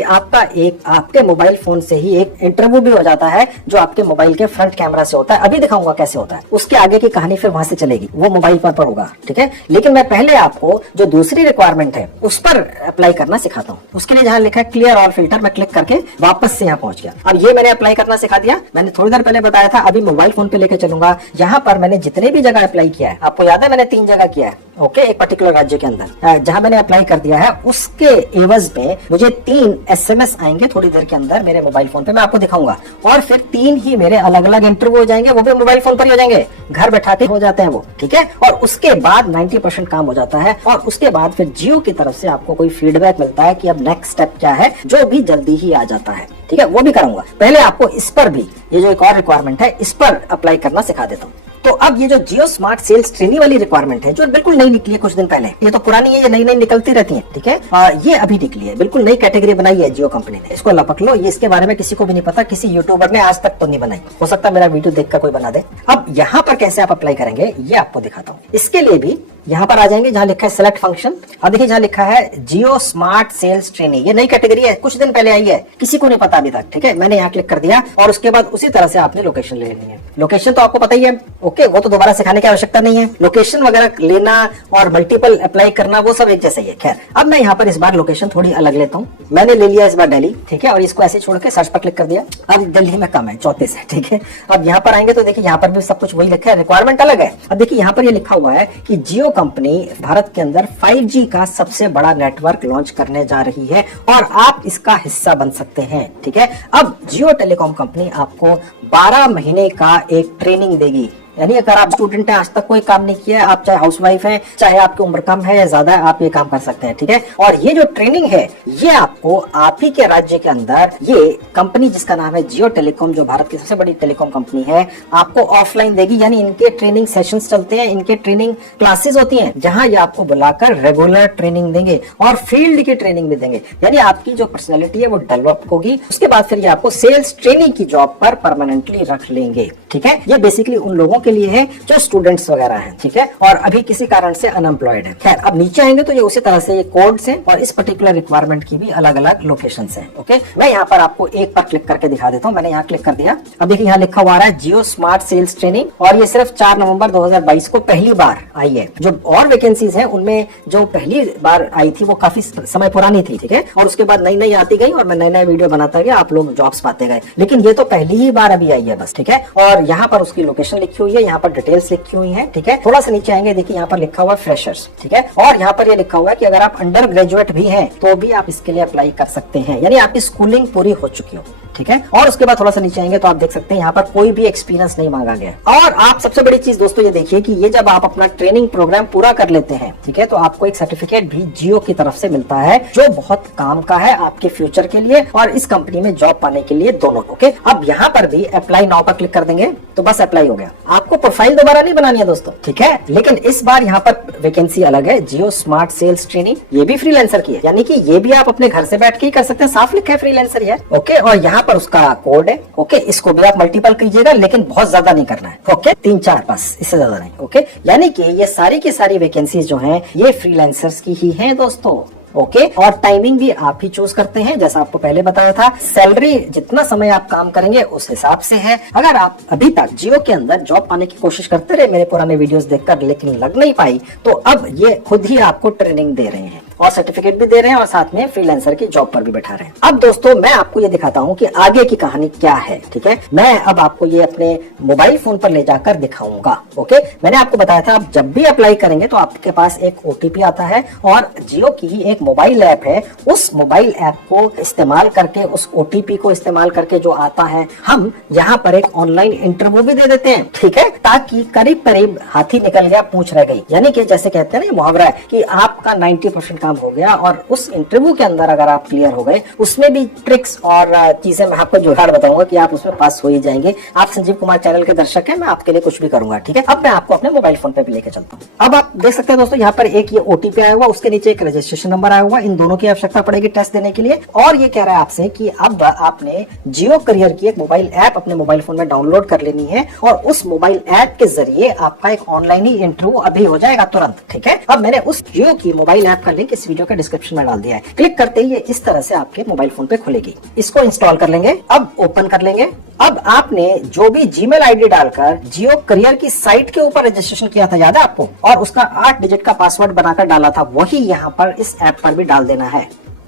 आपके मोबाइल फोन से ही एक इंटरव्यू भी हो जाता है जो आपके मोबाइल के फ्रंट कैमरा से होता है। अभी दिखाऊंगा कैसे होता है, उसके आगे की कहानी फिर वहां से चलेगी, वो मोबाइल पर होगा। ठीक है, लेकिन मैं पहले आपको जो दूसरी रिक्वायरमेंट है उस पर अप्लाई करना सिखाता हूँ। उसके लिए जहाँ लिखा है क्लियर ऑल फिल्टर, मैं क्लिक करके वापस से यहाँ पहुंच गया। अब ये मैंने अप्लाई करना सिखा दिया। मैंने थोड़ी देर पहले बताया था, अभी मोबाइल फोन पे लेके चलूंगा। यहाँ पर मैंने जितने भी जगह अप्लाई किया है, आपको याद है मैंने 3 जगह किया है। ओके, एक पर्टिकुलर राज्य के अंदर जहां मैंने अप्लाई कर दिया है उसके एवज में मुझे 3 SMS आएंगे थोड़ी देर के अंदर मेरे मोबाइल फोन पे, मैं आपको दिखाऊंगा। और फिर 3 ही मेरे अलग अलग इंटरव्यू हो जाएंगे, वो भी मोबाइल फोन पर ही हो जाएंगे, घर बैठा के हो जाते हैं वो। ठीक है, और उसके बाद 90% काम हो जाता है। और उसके बाद फिर जियो की तरफ से आपको कोई फीडबैक मिलता है कि अब नेक्स्ट स्टेप क्या है, जो भी जल्दी ही आ जाता है। ठीक है, वो भी करूंगा। पहले आपको इस पर भी, ये जो एक और रिक्वायरमेंट है, इस पर अप्लाई करना सिखा देता हूँ। तो अब ये जो जियो स्मार्ट सेल्स ट्रेनी वाली रिक्वायरमेंट है जो बिल्कुल नई निकली है कुछ दिन पहले, ये तो पुरानी है, ये नई नई निकलती रहती है। ठीक है, ये अभी निकली है, बिल्कुल नई कैटेगरी बनाई है जियो कंपनी ने। इसको लपक लो, ये इसके बारे में किसी को भी नहीं पता, किसी यूट्यूबर ने आज तक तो नहीं बनाई। हो सकता है मेरा वीडियो देखकर कोई बना दे। अब यहाँ पर कैसे आप अप्लाई करेंगे ये आपको दिखाता हूँ। इसके लिए भी यहाँ पर आ जाएंगे जहाँ लिखा है सिलेक्ट फंक्शन। अब देखिए जहाँ लिखा है जियो स्मार्ट सेल्स ट्रेनिंग, ये नई कैटेगरी है, कुछ दिन पहले आई है, किसी को नहीं पता अभी तक। ठीक है, मैंने यहाँ क्लिक कर दिया और उसके बाद उसी तरह से आपने लोकेशन ले लेनी है। लोकेशन तो आपको पता ही है। ओके, वो तो दोबारा सिखाने की आवश्यकता नहीं है। लोकेशन वगैरह लेना और मल्टीपल अप्लाई करना वो सब एक जैसा ही है। खैर, अब मैं यहाँ पर इस बार लोकेशन थोड़ी अलग लेता हूँ। मैंने ले लिया इस बार दिल्ली। ठीक है, और इसको ऐसे छोड़ के सर्च पर क्लिक कर दिया। अब दिल्ली में कम है, 34 है। ठीक है, अब यहाँ पर आएंगे तो देखिए यहाँ पर भी सब कुछ वही लिखा है, रिक्वायरमेंट अलग है। अब देखिए यहाँ पर ये लिखा हुआ है कि जियो कंपनी भारत के अंदर 5G का सबसे बड़ा नेटवर्क लॉन्च करने जा रही है और आप इसका हिस्सा बन सकते हैं। ठीक है, अब जियो टेलीकॉम कंपनी आपको 12 महीने का एक ट्रेनिंग देगी। यानी अगर आप स्टूडेंट हैं, आज तक कोई काम नहीं किया है, आप चाहे हाउसवाइफ हैं, चाहे आपकी उम्र कम है या ज्यादा है, आप ये काम कर सकते हैं। ठीक है, और ये जो ट्रेनिंग है ये आपको आप ही के राज्य के अंदर ये कंपनी जिसका नाम है जियो टेलीकॉम, जो भारत की सबसे बड़ी टेलीकॉम कंपनी है, आपको ऑफलाइन देगी। यानी इनके ट्रेनिंग सेशंस चलते हैं, इनके ट्रेनिंग क्लासेस होती हैं जहां ये आपको बुलाकर रेगुलर ट्रेनिंग देंगे और फील्ड की ट्रेनिंग भी देंगे। यानी आपकी जो पर्सनैलिटी है वो डेवलप होगी। उसके बाद फिर ये आपको सेल्स ट्रेनिंग की जॉब पर परमानेंटली रख लेंगे। ठीक है, ये बेसिकली उन लोगों के लिए है जो स्टूडेंट्स वगैरह हैं। ठीक है, और अभी किसी कारण से अनएम्प्लॉयड है। खैर, अब नीचे आएंगे तो ये उसी तरह से ये कोड्स हैं और इस पर्टिकुलर रिक्वायरमेंट की भी अलग अलग लोकेशंस हैं। ओके, मैं यहाँ पर आपको एक पर क्लिक करके दिखा देता हूँ। मैंने यहाँ क्लिक कर दिया। अब देखिए यहाँ लिखा हुआ आ रहा है जियो स्मार्ट सेल्स ट्रेनिंग और ये सिर्फ 4 नवंबर 2022 को पहली बार आई है। जो और वैकेंसीज है उनमें जो पहली बार आई थी वो काफी समय पुरानी थी। ठीक है, और उसके बाद नई नई आती गई और मैं नए नए वीडियो बनाता गया, आप लोग जॉब्स पाते गए। लेकिन ये तो पहली ही बार अभी आई है बस। ठीक है, और यहाँ पर उसकी लोकेशन लिखी हुई है, यहाँ पर डिटेल्स लिखी हुई हैं। ठीक है, थोड़ा सा नीचे आएंगे, देखिए यहाँ पर लिखा हुआ है फ्रेशर्स। ठीक है, और यहाँ पर ये लिखा हुआ है कि अगर आप अंडर ग्रेजुएट भी हैं तो भी आप इसके लिए अप्लाई कर सकते हैं, यानी आपकी स्कूलिंग पूरी हो चुकी हो। ठीक है, और उसके बाद थोड़ा सा नीचे आएंगे तो आप देख सकते हैं यहाँ पर कोई भी एक्सपीरियंस नहीं मांगा गया। और आप सबसे बड़ी चीज दोस्तों ये देखिए कि ये जब आप अपना ट्रेनिंग प्रोग्राम पूरा कर लेते हैं, ठीक है, तो आपको एक सर्टिफिकेट भी जियो की तरफ से मिलता है जो बहुत काम का है आपके फ्यूचर के लिए और इस कंपनी में जॉब पाने के लिए दोनों। ओके, अब यहाँ पर भी अप्लाई नाउ पर क्लिक कर देंगे तो बस अप्लाई हो गया। आपको प्रोफाइल दोबारा नहीं बनानी है दोस्तों। ठीक है, लेकिन इस बार यहाँ पर वैकेंसी अलग है, जियो स्मार्ट सेल्स ट्रेनिंग, ये भी फ्रीलांसर की है, यानी कि ये भी आप अपने घर से बैठ के ही कर सकते हैं। साफ लिखा है फ्रीलांसर है। ओके, और यहाँ पर उसका कोड है। ओके, इसको भी आप मल्टीपल कीजिएगा लेकिन बहुत ज्यादा नहीं करना है। ओके, 3-4 बस, इससे ज्यादा नहीं। ओके, यानी कि ये सारी की सारी वैकेंसीज जो हैं ये फ्रीलांसर्स की ही हैं दोस्तों। ओके, और टाइमिंग भी आप ही चूज करते हैं, जैसा आपको पहले बताया था। सैलरी जितना समय आप काम करेंगे उस हिसाब से है। अगर आप अभी तक जियो के अंदर जॉब पाने की कोशिश करते रहे मेरे पुराने वीडियोस देखकर लेकिन लग नहीं पाई, तो अब ये खुद ही आपको ट्रेनिंग दे रहे हैं और सर्टिफिकेट भी दे रहे हैं और साथ में फ्रीलांसर की जॉब पर भी बैठा रहे हैं। अब दोस्तों मैं आपको ये दिखाता हूँ कि आगे की कहानी क्या है। ठीक है, मैं अब आपको ये अपने मोबाइल फोन पर ले जाकर दिखाऊंगा। ओके, मैंने आपको बताया था आप जब भी अप्लाई करेंगे तो आपके पास एक OTP आता है और जियो की ही एक मोबाइल ऐप है, उस मोबाइल ऐप को इस्तेमाल करके, उस OTP को इस्तेमाल करके जो आता है, हम यहाँ पर एक ऑनलाइन इंटरव्यू भी दे देते हैं। ठीक है, ताकि करीब करीब हाथी निकल गया पूंछ रह गई, यानी कि जैसे कहते हैं ना, मुहावरा है कि आपका 90% काम हो गया और उस इंटरव्यू के अंदर अगर आप क्लियर हो गए, उसमें भी ट्रिक्स और चीजें मैं आपको जुगाड़ बताऊंगा कि आप उसमें पास हो ही जाएंगे। आप संजीव कुमार चैनल के दर्शक हैं, मैं आपके लिए कुछ भी करूंगा, ठीक है। अब मैं आपको अपने मोबाइल फोन पे भी लेके चलता हूँ। अब आप देख सकते हैं दोस्तों, यहाँ पर एक ये ओटीपी आया हुआ, उसके नीचे एक रजिस्ट्रेशन नंबर आया हुआ। इन दोनों की आवश्यकता पड़ेगी टेस्ट देने के लिए। और ये कह रहा है आपसे कि अब आपने जियो करियर की एक मोबाइल ऐप अपने मोबाइल फोन में डाउनलोड कर लेनी है और उस मोबाइल ऐप के जरिए आपका एक ऑनलाइन ही इंटरव्यू अभी हो जाएगा तुरंत, ठीक है। अब मैंने उस जियो की मोबाइल ऐप का लिंक इस वीडियो के डिस्क्रिप्शन में डाल दिया है। क्लिक करते ही ये इस तरह से आपके मोबाइल फोन पे खुलेगी। इसको इंस्टॉल कर लेंगे, अब ओपन कर लेंगे। अब आपने जो भी जीमेल आईडी डालकर जियो करियर की साइट के ऊपर रजिस्ट्रेशन किया था, याद है आपको, और उसका 8 डिजिट का पासवर्ड बनाकर डाला था, वही यहाँ पर इस ऐप पर भी डाल देना है।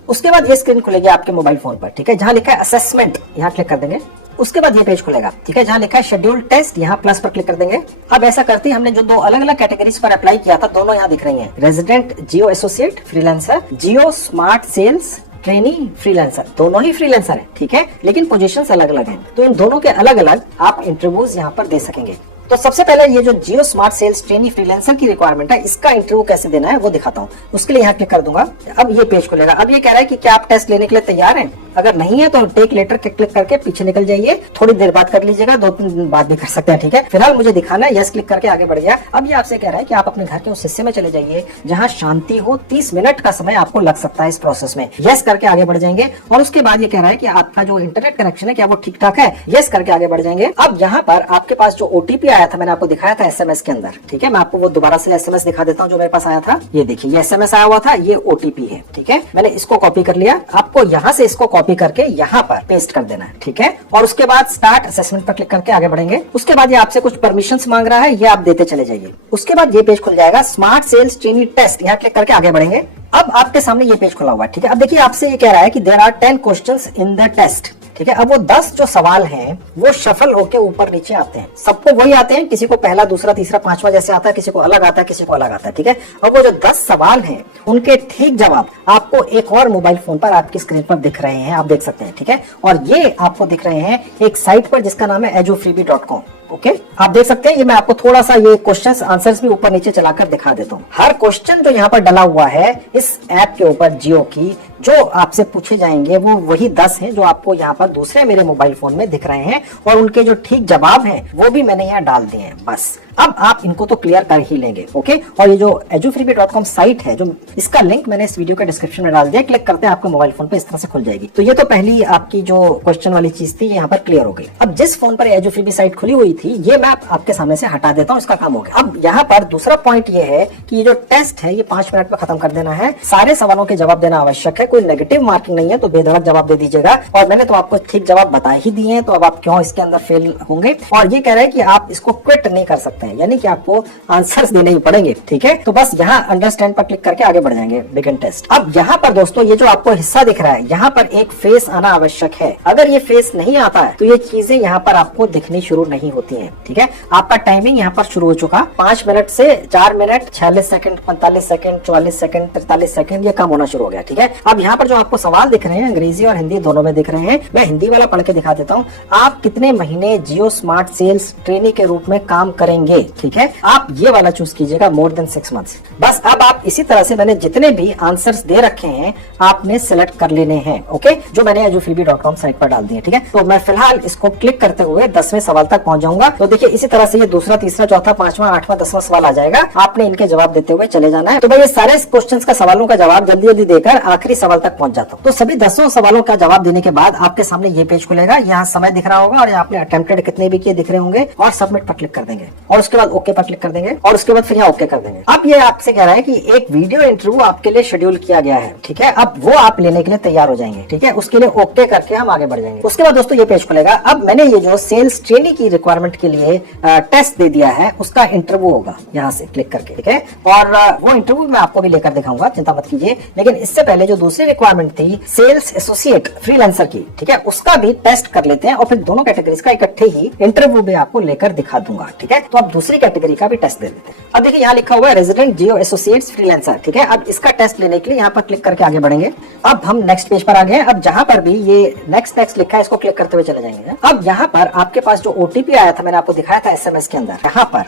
उसके बाद ये स्क्रीन खुलेगी आपके मोबाइल फोन पर, ठीक है, जहां लिखा है असेसमेंट, यहाँ क्लिक कर देंगे। उसके बाद ये पेज खुलेगा, ठीक है, जहां लिखा है शेड्यूल टेस्ट, यहाँ प्लस पर क्लिक कर देंगे। अब ऐसा करते ही हमने जो 2 अलग अलग कैटेगरीज पर अप्लाई किया था, दोनों यहाँ दिख रही हैं, रेजिडेंट जियो एसोसिएट फ्रीलांसर, जियो स्मार्ट सेल्स ट्रेनी फ्रीलांसर, दोनों ही फ्रीलांसर है, ठीक है, लेकिन पोजीशंस अलग अलग हैं। तो इन दोनों के अलग अलग आप इंटरव्यूज यहाँ पर दे सकेंगे। तो सबसे पहले ये जो जियो स्मार्ट सेल्स ट्रेनी फ्रीलांसर की रिक्वायरमेंट है, इसका इंटरव्यू कैसे देना है वो दिखाता हूँ। उसके लिए यहाँ क्लिक कर दूंगा। अब ये पेज खुलेगा। अब ये कह रहा है कि क्या आप टेस्ट लेने के लिए तैयार हैं? अगर नहीं है तो टेक लेटर के क्लिक करके पीछे निकल जाइए, थोड़ी देर बाद कर लीजिएगा, 2-3 दिन बाद भी कर सकते हैं, ठीक है। फिलहाल मुझे दिखाना है, यस क्लिक करके आगे बढ़ गया। अब ये आपसे कह रहा है कि आप अपने घर के उस हिस्से में चले जाइए जहाँ शांति हो। 30 मिनट का समय आपको लग सकता है इस प्रोसेस में। यस करके आगे बढ़ जाएंगे और उसके बाद ये कह रहा है कि आपका जो इंटरनेट कनेक्शन है क्या वो ठीक ठाक है, यस करके आगे बढ़ जाएंगे। अब यहाँ पर आपके पास जो ओटीपी आया था, मैंने आपको दिखाया था एसएमएस के अंदर, ठीक है, मैं आपको वो दोबारा से एसएमएस दिखा देता हूँ जो मेरे पास आया था। ये देखिए, ये एसएमएस आया हुआ था, ये ओटीपी है, ठीक है। मैंने इसको कॉपी कर लिया। आपको यहाँ से इसको कॉपी करके यहाँ पर पेस्ट कर देना है, ठीक है। और उसके बाद स्टार्ट असेसमेंट पर क्लिक करके आगे बढ़ेंगे। उसके बाद ये आपसे कुछ परमिशंस मांग रहा है, ये आप देते चले जाइए। उसके बाद ये पेज खुल जाएगा, स्मार्ट सेल्स ट्रेनी टेस्ट, यहाँ क्लिक करके आगे बढ़ेंगे। अब आपके सामने ये पेज खुला हुआ है, ठीक है। अब देखिए आपसे ये कह रहा है कि there are 10 questions in the test, ठीक है। अब वो 10 जो सवाल हैं वो शफल होके ऊपर नीचे आते हैं, सबको वही आते हैं, किसी को पहला, दूसरा, तीसरा, 5वां जैसे आता है, किसी को अलग आता है, किसी को अलग आता है, ठीक है। अब वो जो 10 सवाल हैं उनके ठीक जवाब आपको एक और मोबाइल फोन पर आपकी स्क्रीन पर दिख रहे हैं, आप देख सकते हैं, ठीक है। और ये आपको दिख रहे हैं एक साइट पर जिसका नाम है edufreebie.com, ओके। आप देख सकते हैं, ये मैं आपको थोड़ा सा ये क्वेश्चंस आंसर्स भी ऊपर नीचे चलाकर दिखा देता हूँ। हर क्वेश्चन जो यहाँ पर डला हुआ है इस ऐप के ऊपर जियो की, जो आपसे पूछे जाएंगे वो वही 10 हैं जो आपको यहाँ पर दूसरे मेरे मोबाइल फोन में दिख रहे हैं और उनके जो ठीक जवाब हैं वो भी मैंने यहाँ डाल दिए हैं। बस अब आप इनको तो क्लियर कर ही लेंगे, ओके। और ये जो edufreebie.com साइट है, जो इसका लिंक मैंने इस वीडियो के डिस्क्रिप्शन में डाल दिया, क्लिक करते हैं आपके मोबाइल फोन पे इस तरह से खुल जाएगी। तो ये तो पहली आपकी जो क्वेश्चन वाली चीज थी यहाँ पर क्लियर हो गई। अब जिस फोन पर edufreebie साइट खुली हुई थी, ये मैं आपके सामने से हटा देता हूँ, इसका काम हो गया। अब यहाँ पर दूसरा पॉइंट ये है कि ये जो टेस्ट है ये 5 मिनट में खत्म कर देना है। सारे सवालों के जवाब देना आवश्यक है, कोई नेगेटिव मार्किंग नहीं है, तो बेधड़क जवाब दे दीजिएगा। और मैंने तो आपको ठीक जवाब बता ही दिए हैं, तो अब आप क्यों इसके अंदर फेल होंगे। और ये कह रहे हैं कि आप इसको क्विट नहीं कर सकते हैं, यानी कि आपको आंसर्स देने ही पड़ेंगे, ठीक है। तो बस यहाँ अंडरस्टैंड पर क्लिक करके आगे बढ़ जाएंगे, बिगिन टेस्ट। अब यहाँ पर दोस्तों ये जो आपको हिस्सा दिख रहा है, यहाँ पर एक फेस आना आवश्यक है। अगर ये फेस नहीं आता है तो ये चीजें यहाँ पर आपको दिखनी शुरू नहीं होती हैं, ठीक है। आपका टाइमिंग यहाँ पर शुरू हो चुका, 5 मिनट से 4 minute 46 second, 45 second, 44 second, 43 second, ये कम होना शुरू हो गया, ठीक है। अब यहाँ पर जो आपको सवाल दिख रहे हैं अंग्रेजी और हिंदी दोनों में दिख रहे हैं। मैं हिंदी वाला पढ़ के दिखा देता हूँ। आप कितने महीने जियो स्मार्ट सेल्स ट्रेनी के रूप में काम करेंगे, ठीक है। आप ये वाला चूज कीजिएगा, मोर देन 6 मंथ्स। बस अब आप इसी तरह से मैंने जितने भी आंसर्स दे रखे हैं आपने सिलेक्ट कर लेने हैं, ओके, जो मैंने edufreebie.com साइट पर डाल दिए, ठीक है। तो मैं फिलहाल इसको क्लिक करते हुए 10वें सवाल तक पहुंच जाऊंगा। तो देखिए इसी तरह से ये दूसरा, तीसरा, चौथा, 5वां, 8वां, 10वां सवाल आ जाएगा। आपने इनके जवाब देते हुए चले जाना है। तो भाई ये सारे क्वेश्चंस का सवालों का जवाब जल्दी जल्दी देकर आखिरी सवाल तक पहुंच जाता हूँ। तो सभी 10 सवालों का जवाब देने के बाद आपके सामने ये पेज खुलेगा, यहाँ समय दिख रहा होगा और आपने अटेम्प्टेड कितने भी किए दिख रहे होंगे, और सबमिट पर क्लिक कर देंगे और उसके बाद ओके पर क्लिक कर देंगे और उसके बाद फिर यहाँ ओके कर देंगे। अब ये आपसे कह रहा है कि एक वीडियो इंटरव्यू आपके लिए शेड्यूल किया गया है, ठीक है। अब वो आप लेने के लिए तैयार हो जाएंगे, ठीक है। उसके लिए ओके करके हम आगे बढ़ जाएंगे। उसके बाद दोस्तों ये पेज खुलेगा। अब मैंने ये जो सेल्स ट्रेनी की रिक्वायरमेंट के लिए टेस्ट दे दिया है, उसका इंटरव्यू होगा यहाँ से क्लिक करके, ठीक है। और वो इंटरव्यू मैं आपको भी लेकर दिखाऊंगा, चिंता मत कीजिए। लेकिन इससे पहले जो दूसरी रिक्वायरमेंट थी सेल्स एसोसिएट फ्रीलांसर की, ठीक है, उसका भी टेस्ट कर लेते हैं और फिर दोनों कैटेगरीज का इकट्ठे ही इंटरव्यू भी आपको लेकर दिखा दूंगा, ठीक है। तो अब दूसरी कैटेगरी का भी टेस्ट दे लेते हैं। अब देखिए यहाँ लिखा हुआ है रेजिडेंट जियो एसोसिएट्स फ्रीलांसर, ठीक है। अब इसका टेस्ट लेने के लिए यहाँ पर क्लिक करके आगे बढ़ेंगे। अब हम नेक्स्ट पेज पर आ गए हैं। अब जहां पर भी ये नेक्स्ट टेक्स्ट लिखा है इसको क्लिक करते हुए चले जाएंगे। अब यहाँ पर आपके पास जो ओटीपी आया था, मैंने आपको दिखाया था एसएमएस के अंदर, यहाँ पर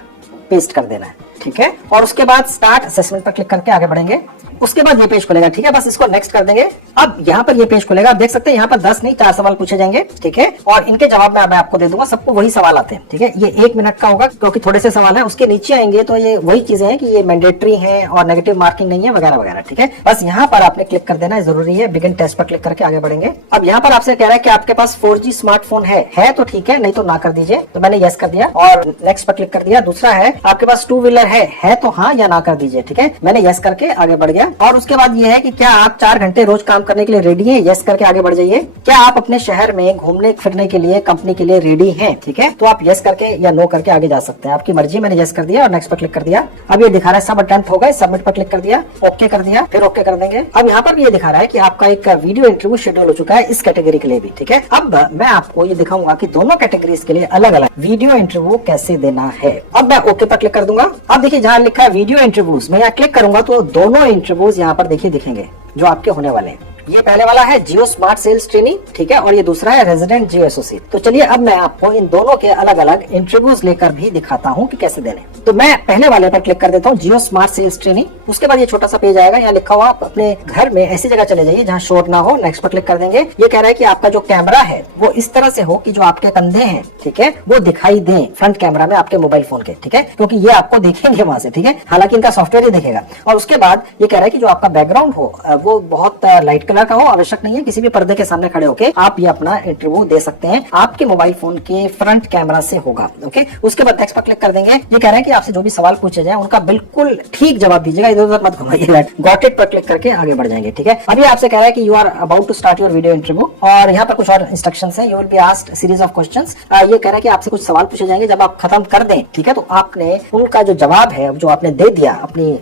पेस्ट कर देना है। ठीक है। और उसके बाद स्टार्ट असेसमेंट पर क्लिक करके आगे बढ़ेंगे। उसके बाद ये पेज खुलेगा, ठीक है। बस इसको नेक्स्ट कर देंगे। अब यहाँ पर ये पेज खुलेगा, आप देख सकते हैं यहाँ पर 10 नहीं 4 सवाल पूछे जाएंगे, ठीक है। और इनके जवाब मैं आपको दे दूंगा, सबको वही सवाल आते हैं, ठीक है। ये 1 मिनट का होगा क्योंकि थोड़े से सवाल है। उसके नीचे आएंगे तो ये वही चीजें हैं कि ये मैंडेटरी है और नेगेटिव मार्किंग नहीं है वगैरह वगैरह, ठीक है। बस यहाँ पर आपने क्लिक कर देना है, जरूरी है। बिगिन टेस्ट पर क्लिक करके आगे बढ़ेंगे। अब यहाँ पर आपसे कह रहा है कि आपके पास 4G स्मार्टफोन है तो ठीक है, नहीं तो ना कर दीजिए। तो मैंने यस कर दिया और नेक्स्ट पर क्लिक कर दिया। दूसरा है आपके पास 2 व्हीलर है तो हाँ या ना कर दीजिए, ठीक है। मैंने यस करके आगे बढ़ गया। और उसके बाद ये है कि क्या आप 4 घंटे रोज काम करने के लिए रेडी हैं? यस करके आगे बढ़ जाइए। क्या आप अपने शहर में घूमने फिरने के लिए कंपनी के लिए रेडी हैं? ठीक है, तो आप यस करके या नो करके आगे जा सकते हैं, आपकी मर्जी। मैंने यस कर दिया और नेक्स्ट पर क्लिक कर दिया। अब ये दिखा रहा है सब अटेम्प्ट हो गए, सबमिट पर क्लिक कर दिया, ओके कर दिया, फिर ओके कर देंगे। अब यहाँ पर ये दिखा रहा है कि आपका एक वीडियो इंटरव्यू शेड्यूल हो चुका है इस कैटेगरी के लिए भी, ठीक है। अब मैं आपको ये दिखाऊंगा कि दोनों कैटेगरीज के लिए अलग अलग वीडियो इंटरव्यू कैसे देना है। अब मैं ओके पर क्लिक कर दूंगा। अब देखिए जहाँ लिखा है वीडियो इंटरव्यूज, मैं यहाँ क्लिक करूंगा तो दोनों इंटरव्यूज यहाँ पर देखिए दिखेंगे जो आपके होने वाले हैं। ये पहले वाला है जियो स्मार्ट सेल्स ट्रेनिंग, ठीक है, और ये दूसरा है रेजिडेंट जियो एसोसिएट। तो चलिए अब मैं आपको इन दोनों के अलग अलग इंटरव्यूज लेकर भी दिखाता हूँ कि कैसे देने। तो मैं पहले वाले पर क्लिक कर देता हूँ, जियो स्मार्ट सेल्स ट्रेनिंग। उसके बाद ये छोटा सा पेज आएगा, यहाँ लिखा हुआ आप अपने घर में ऐसी जगह चले जाइए जहाँ शोर ना हो। नेक्स्ट पर क्लिक कर देंगे। ये कह रहा है कि आपका जो कैमरा है वो इस तरह से हो कि जो आपके कंधे हैं, ठीक है, वो दिखाई दें फ्रंट कैमरा में आपके मोबाइल फोन के, ठीक है, क्योंकि ये आपको देखेंगे वहां से, ठीक है। हालांकि इनका सॉफ्टवेयर ही दिखेगा। और उसके बाद ये कह रहा है कि जो आपका बैकग्राउंड हो वो बहुत लाइट कलर का हो, आवश्यक नहीं है किसी भी पर्दे के सामने खड़े होके आप ये अपना इंटरव्यू दे सकते हैं। आपके मोबाइल फोन के फ्रंट कैमरा से होगा, ओके। उसके बाद नेक्स्ट पर क्लिक कर देंगे। ये कह रहा है कि आपसे जो भी सवाल पूछे जाए उनका बिल्कुल ठीक जवाब दीजिएगा, इधर उधर मत घुमाइएगा। गॉट इट पर क्लिक करके आगे बढ़ जाएंगे, ठीक है। अभी आपसे कह रहा है कि you are about to start your video interview, और यहाँ पर कुछ और इंस्ट्रक्शंस है। You will be asked series of questions. ये कह रहा है कि आपसे कुछ सवाल पूछे जाएंगे, जब आप खत्म कर दें, ठीक है, तो आपने उनका जो जवाब है जो आपने दे दिया अपनी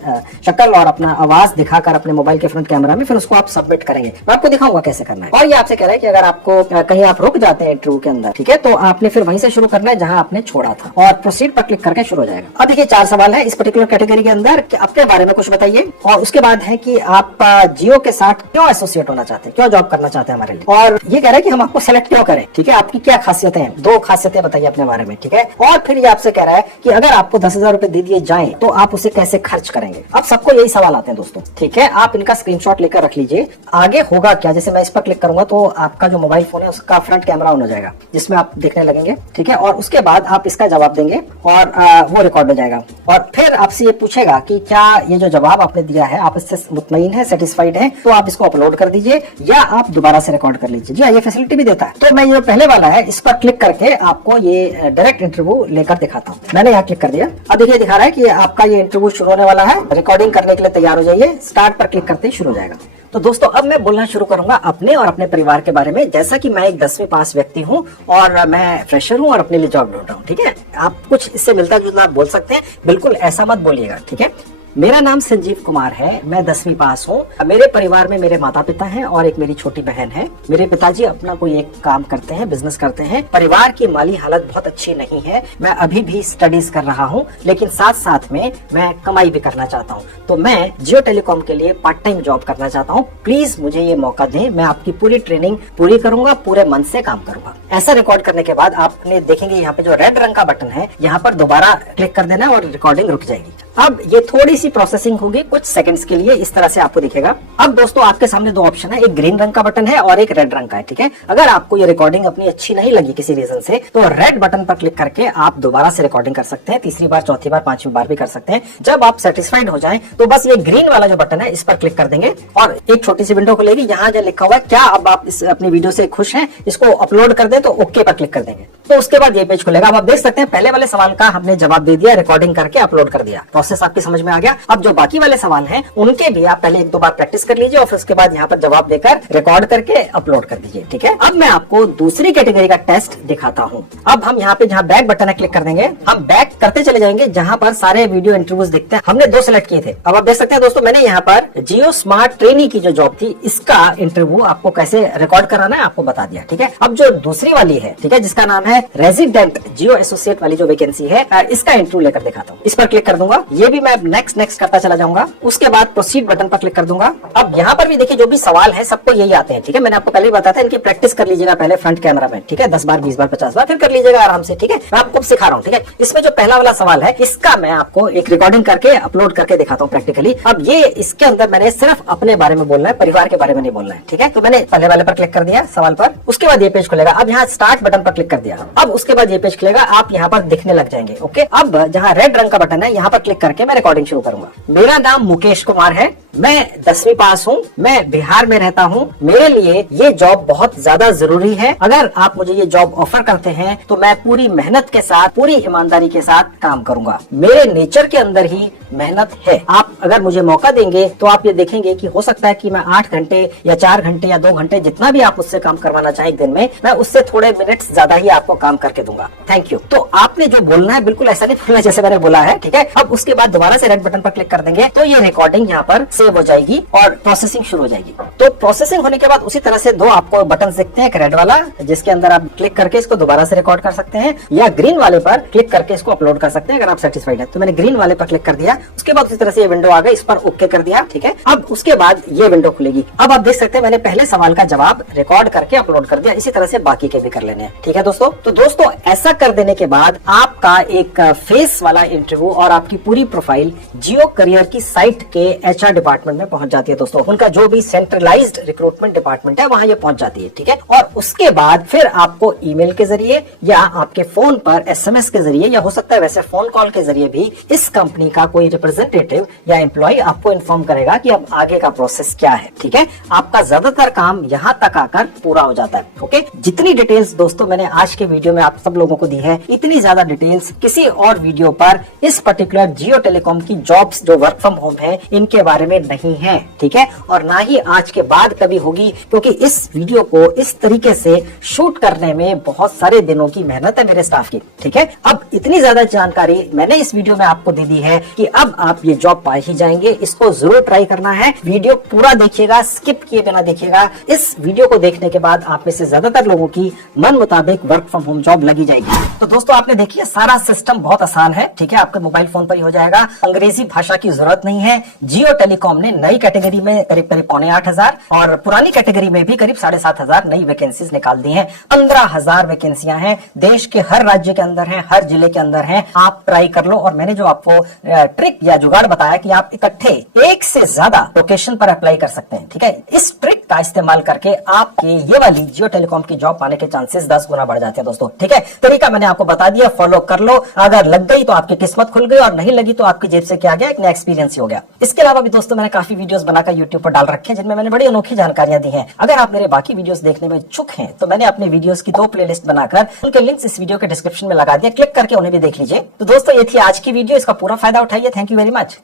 शक्ल और अपना आवाज दिखाकर अपने मोबाइल के फ्रंट कैमरा में, फिर उसको आप सबमिट करेंगे। मैं आपको दिखाऊंगा कैसे करना है। और ये आपसे कह रहा है कि अगर आपको कहीं आप रुक जाते हैं इंटरव्यू के अंदर, ठीक है, तो आपने फिर वहीं से शुरू करना है जहां आपने छोड़ा था, और प्रोसीड पर क्लिक करके शुरू हो जाएगा। अब देखिए 4 सवाल है इस पर्टिकुलर कैटेगरी के अंदर। अपने बारे में कुछ बताइए, और उसके बाद है कि आप जियो के साथ क्यों एसोसिएट होना चाहते हैं, क्यों जॉब करना चाहते हैं हमारे लिए, और ये कह रहा है कि हम आपको सेलेक्ट क्यों करें, ठीक है, आपकी क्या खासियतें हैं, 2 खासियतें बताइए अपने बारे में, ठीक है। और फिर ये आपसे कह रहा है कि अगर आपको 10,000 रुपए दे दिए जाएं तो आप उसे कैसे खर्च करेंगे। अब सबको यही सवाल आते हैं दोस्तों, ठीक है। आप इनका स्क्रीनशॉट लेकर रख लीजिए। आगे होगा क्या, जैसे मैं इस पर क्लिक करूंगा तो आपका जो मोबाइल फोन है उसका फ्रंट कैमरा ऑन हो जाएगा जिसमें आप देखने लगेंगे, ठीक है। और उसके बाद आप इसका जवाब देंगे और वो रिकॉर्ड हो जाएगा। और फिर आपसे ये पूछेगा कि क्या ये जो जवाब आपने दिया है आप इससे मुतमईन है, सेटिस्फाइड है, तो आप इसको अपलोड कर दीजिए या आप दोबारा से रिकॉर्ड कर लीजिए। जी हाँ, ये फैसिलिटी भी देता है। तो मैं ये पहले वाला है इस पर क्लिक करके आपको ये डायरेक्ट इंटरव्यू लेकर दिखाता हूँ। मैंने यहाँ क्लिक कर दिया। अब देखिए दिखा रहा है कि आपका ये इंटरव्यू शुरू होने वाला है। रिकॉर्डिंग करने के लिए तैयार हो जाइए। स्टार्ट पर क्लिक करते ही शुरू हो जाएगा। तो दोस्तों अब मैं बोलना शुरू करूंगा अपने और अपने परिवार के बारे में। जैसा कि मैं एक 10वीं पास व्यक्ति हूं और मैं फ्रेशर हूं और अपने लिए जॉब ढूंढ रहा हूं, ठीक है। आप कुछ इससे मिलता जुलता बोल सकते हैं, बिल्कुल ऐसा मत बोलिएगा, ठीक है। मेरा नाम संजीव कुमार है, मैं 10वीं पास हूँ। मेरे परिवार में मेरे माता पिता हैं और एक मेरी छोटी बहन है। मेरे पिताजी अपना कोई एक काम करते हैं, बिजनेस करते हैं। परिवार की माली हालत बहुत अच्छी नहीं है। मैं अभी भी स्टडीज कर रहा हूँ, लेकिन साथ साथ में मैं कमाई भी करना चाहता हूँ। तो मैं जियो टेलीकॉम के लिए पार्ट टाइम जॉब करना चाहता हूँ। प्लीज मुझे ये मौका दें, मैं आपकी पूरी ट्रेनिंग पूरी करूंगा, पूरे मन से काम करूंगा। ऐसा रिकॉर्ड करने के बाद आपने देखेंगे यहाँ पे जो रेड रंग का बटन है, यहाँ पर दोबारा क्लिक कर देना और रिकॉर्डिंग रुक जाएगी। अब ये थोड़ी सी प्रोसेसिंग होगी कुछ सेकंड्स के लिए, इस तरह से आपको दिखेगा। अब दोस्तों आपके सामने 2 ऑप्शन है, एक ग्रीन रंग का बटन है और एक रेड रंग का है, ठीक है। अगर आपको ये रिकॉर्डिंग अपनी अच्छी नहीं लगी किसी रीजन से, तो रेड बटन पर क्लिक करके आप दोबारा से रिकॉर्डिंग कर सकते हैं। तीसरी बार, चौथी बार, 5वीं बार भी कर सकते हैं। जब आप सेटिस्फाइड हो जाएं तो बस ये ग्रीन वाला जो बटन है इस पर क्लिक कर देंगे और एक छोटी सी विंडो खुलेगी। यहाँ जो लिखा हुआ है क्या अब आप इस अपनी वीडियो से खुश हैं, इसको अपलोड कर दें, तो ओके पर क्लिक कर देंगे। तो उसके बाद ये पेज खुलेगा। अब आप देख सकते हैं पहले वाले सवाल का हमने जवाब दे दिया, रिकॉर्डिंग करके अपलोड कर दिया। प्रोसेस आपकी समझ में आ गया। अब जो बाकी वाले सवाल हैं उनके भी आप पहले 1-2 बार प्रैक्टिस कर लीजिए और फिर उसके बाद यहाँ पर जवाब देकर रिकॉर्ड करके अपलोड कर दीजिए, ठीक है। अब मैं आपको दूसरी कैटेगरी का टेस्ट दिखाता हूँ। अब हम यहाँ पे जहाँ बैक बटन है क्लिक कर देंगे। हम बैक करते चले जाएंगे जहाँ पर सारे वीडियो इंटरव्यूज दिखते हैं। हमने 2 सिलेक्ट किए थे। अब आप देख सकते हैं दोस्तों, मैंने यहाँ पर जियो स्मार्ट ट्रेनी की जो जॉब थी इसका इंटरव्यू आपको कैसे रिकॉर्ड कराना है आपको बता दिया, ठीक है। अब जो दूसरी वाली है, ठीक है, जिसका नाम है रेजिडेंट जियो एसोसिएट वाली जो वैकेंसी है, इसका इंटरव्यू लेकर दिखाता हूँ। इस पर क्लिक कर दूंगा। ये भी मैं नेक्स्ट करता चला जाऊंगा। उसके बाद प्रोसीड बटन पर क्लिक कर दूंगा। अब यहाँ पर भी देखिए जो भी सवाल है सबको यही आते हैं, ठीक है। मैंने आपको पहले ही बताया था, इनकी प्रैक्टिस कर लीजिएगा पहले फ्रंट कैमरा में, ठीक है। 10 बार 20 बार 50 बार फिर कर लीजिएगा आराम से, ठीक है। मैं आपको सिखा रहा हूँ, ठीक है। इसमें जो पहला वाला सवाल है इसका मैं आपको एक रिकॉर्डिंग करके अपलोड करके दिखाता हूँ प्रैक्टिकली। अब ये इसके अंदर मैंने सिर्फ अपने बारे में बोलना है, परिवार के बारे में नहीं बोलना है, ठीक है। तो मैंने पहले वाले पर क्लिक कर दिया सवाल पर। उसके बाद ये पेज खुलेगा। अब यहाँ स्टार्ट बटन पर क्लिक कर दिया। अब उसके बाद ये पेज खुलेगा, आप यहाँ पर दिखने लग जाएंगे, ओके। अब जहाँ रेड रंग का बटन है यहाँ पर क्लिक करके मैं रिकॉर्डिंग शुरू करूंगा। मेरा नाम मुकेश कुमार है, मैं 10वीं पास हूँ, मैं बिहार में रहता हूँ। मेरे लिए ये जॉब बहुत ज्यादा जरूरी है। अगर आप मुझे ये जॉब ऑफर करते हैं तो मैं पूरी मेहनत के साथ, पूरी ईमानदारी के साथ काम करूंगा। मेरे नेचर के अंदर ही मेहनत है। आप अगर मुझे मौका देंगे तो आप ये देखेंगे कि हो सकता है कि मैं 8 घंटे या 4 घंटे या 2 घंटे जितना भी आप उससे काम करवाना चाहें एक दिन में, मैं उससे थोड़े मिनट्स ज्यादा ही आपको काम करके दूंगा। Thank you. तो आपने जो बोलना है बिल्कुल ऐसा नहीं बोलना जैसे मैंने बोला है, ठीक है। अब उसके बाद दोबारा से रेड बटन पर क्लिक कर देंगे तो ये रिकॉर्डिंग यहाँ पर सेव हो जाएगी और प्रोसेसिंग शुरू हो जाएगी। तो प्रोसेसिंग होने के बाद उसी तरह से 2 आपको बटन दिखते हैं, एक रेड वाला जिसके अंदर आप क्लिक करके इसको दोबारा से रिकॉर्ड कर सकते हैं, या ग्रीन वाले पर क्लिक करके इसको अपलोड कर सकते हैं अगर आप सेटिस्फाइड है। तो मैंने ग्रीन वाले पर क्लिक कर दिया। उसके बाद उसी तरह से ये विंडो आ गई, इस पर ओके कर दिया, ठीक है। अब उसके बाद ये विंडो खुलेगी। अब आप देख सकते हैं मैंने पहले सवाल का जवाब रिकॉर्ड करके अपलोड कर दिया। इसी तरह से बाकी के भी कर लेने हैं, ठीक है दोस्तों। तो दोस्तों ऐसा कर देने के बाद आपका एक फेस वाला इंटरव्यू और आपकी पूरी प्रोफाइल जियो करियर की साइट के एचआर डिपार्टमेंट में पहुंच जाती है दोस्तों। उनका जो भी सेंट्रलाइज्ड रिक्रूटमेंट डिपार्टमेंट है वहां ये पहुंच जाती है, ठीक है। और उसके बाद फिर आपको ईमेल के जरिए या आपके फोन पर एसएमएस के जरिए या हो सकता है वैसे फोन कॉल के जरिए भी इस कंपनी का कोई रिप्रेजेंटेटिव या एम्प्लॉय आपको इन्फॉर्म करेगा कि अब आगे का प्रोसेस क्या है, ठीक है। आपका ज्यादातर काम यहाँ तक आकर पूरा हो जाता है, ओके। जितनी डिटेल्स दोस्तों मैंने आज के वीडियो में आप सब लोगों को दी है, इतनी ज्यादा डिटेल्स किसी और वीडियो पर इस पर्टिकुलर जियो टेलीकॉम की जॉब्स जो वर्क फ्रॉम होम है इनके बारे में नहीं है, ठीक है। और ना ही आज के बाद कभी होगी, क्योंकि इस वीडियो को इस तरीके से शूट करने में बहुत सारे दिनों की मेहनत है मेरे स्टाफ की, ठीक है। अब इतनी ज्यादा जानकारी मैंने इस वीडियो में आपको दे दी है कि अब आप ये जॉब पा ही जाएंगे। इसको जरूर ट्राई करना है। वीडियो पूरा देखिएगा, स्किप किए बिना देखिएगा। इस वीडियो को देखने के बाद आप में से ज्यादातर लोगों की मन मुताबिक वर्क फ्रॉम होम जॉब लगी जाएगी। तो दोस्तों आपने देखिए सारा सिस्टम बहुत आसान है, ठीक है। आपके मोबाइल फोन पर ही हो जाएगा। अंग्रेजी भाषा की जरूरत नहीं है। जियो टेलीकॉम ने नई कैटेगरी में करीब 8,500 और पुरानी कैटेगरी में भी करीब 7,500 नई वैकेंसीज निकाल दी हैं। 15,000 वैकेंसियां हैं, देश के हर राज्य के अंदर हैं, हर जिले के अंदर हैं। आप ट्राई कर लो। और मैंने जो आपको ट्रिक या जुगाड़ बताया कि आप इकट्ठे एक से ज्यादा लोकेशन पर अप्लाई कर सकते हैं, ठीक है। इस ट्रिक का इस्तेमाल करके आपके ये वाली जियो टेलीकॉम की जॉब पाने के चांसेस 10 गुना बढ़ जाते हैं दोस्तों, ठीक है। तरीका मैंने आपको बता दिया, फॉलो कर लो। अगर लग गई तो आपकी किस्मत खुल गई और नहीं लगी तो आपकी जेब से क्या गया, एक नया एक्सपीरियंस ही हो गया। इसके अलावा भी दोस्तों मैंने काफी वीडियोस बनाकर यूट्यूब पर डाल रखे हैं जिनमें मैंने बड़ी अनोखी जानकारियां दी हैं। अगर आप मेरे बाकी वीडियोस देखने में इच्छुक हैं तो मैंने अपने वीडियोस की 2 प्लेलिस्ट बनाकर उनके लिंक्स इस वीडियो के डिस्क्रिप्शन में लगा दिया, क्लिक करके उन्हें भी देख लीजिए। तो दोस्तों ये थी आज की वीडियो, इसका पूरा फायदा उठाइए। Thank you very much.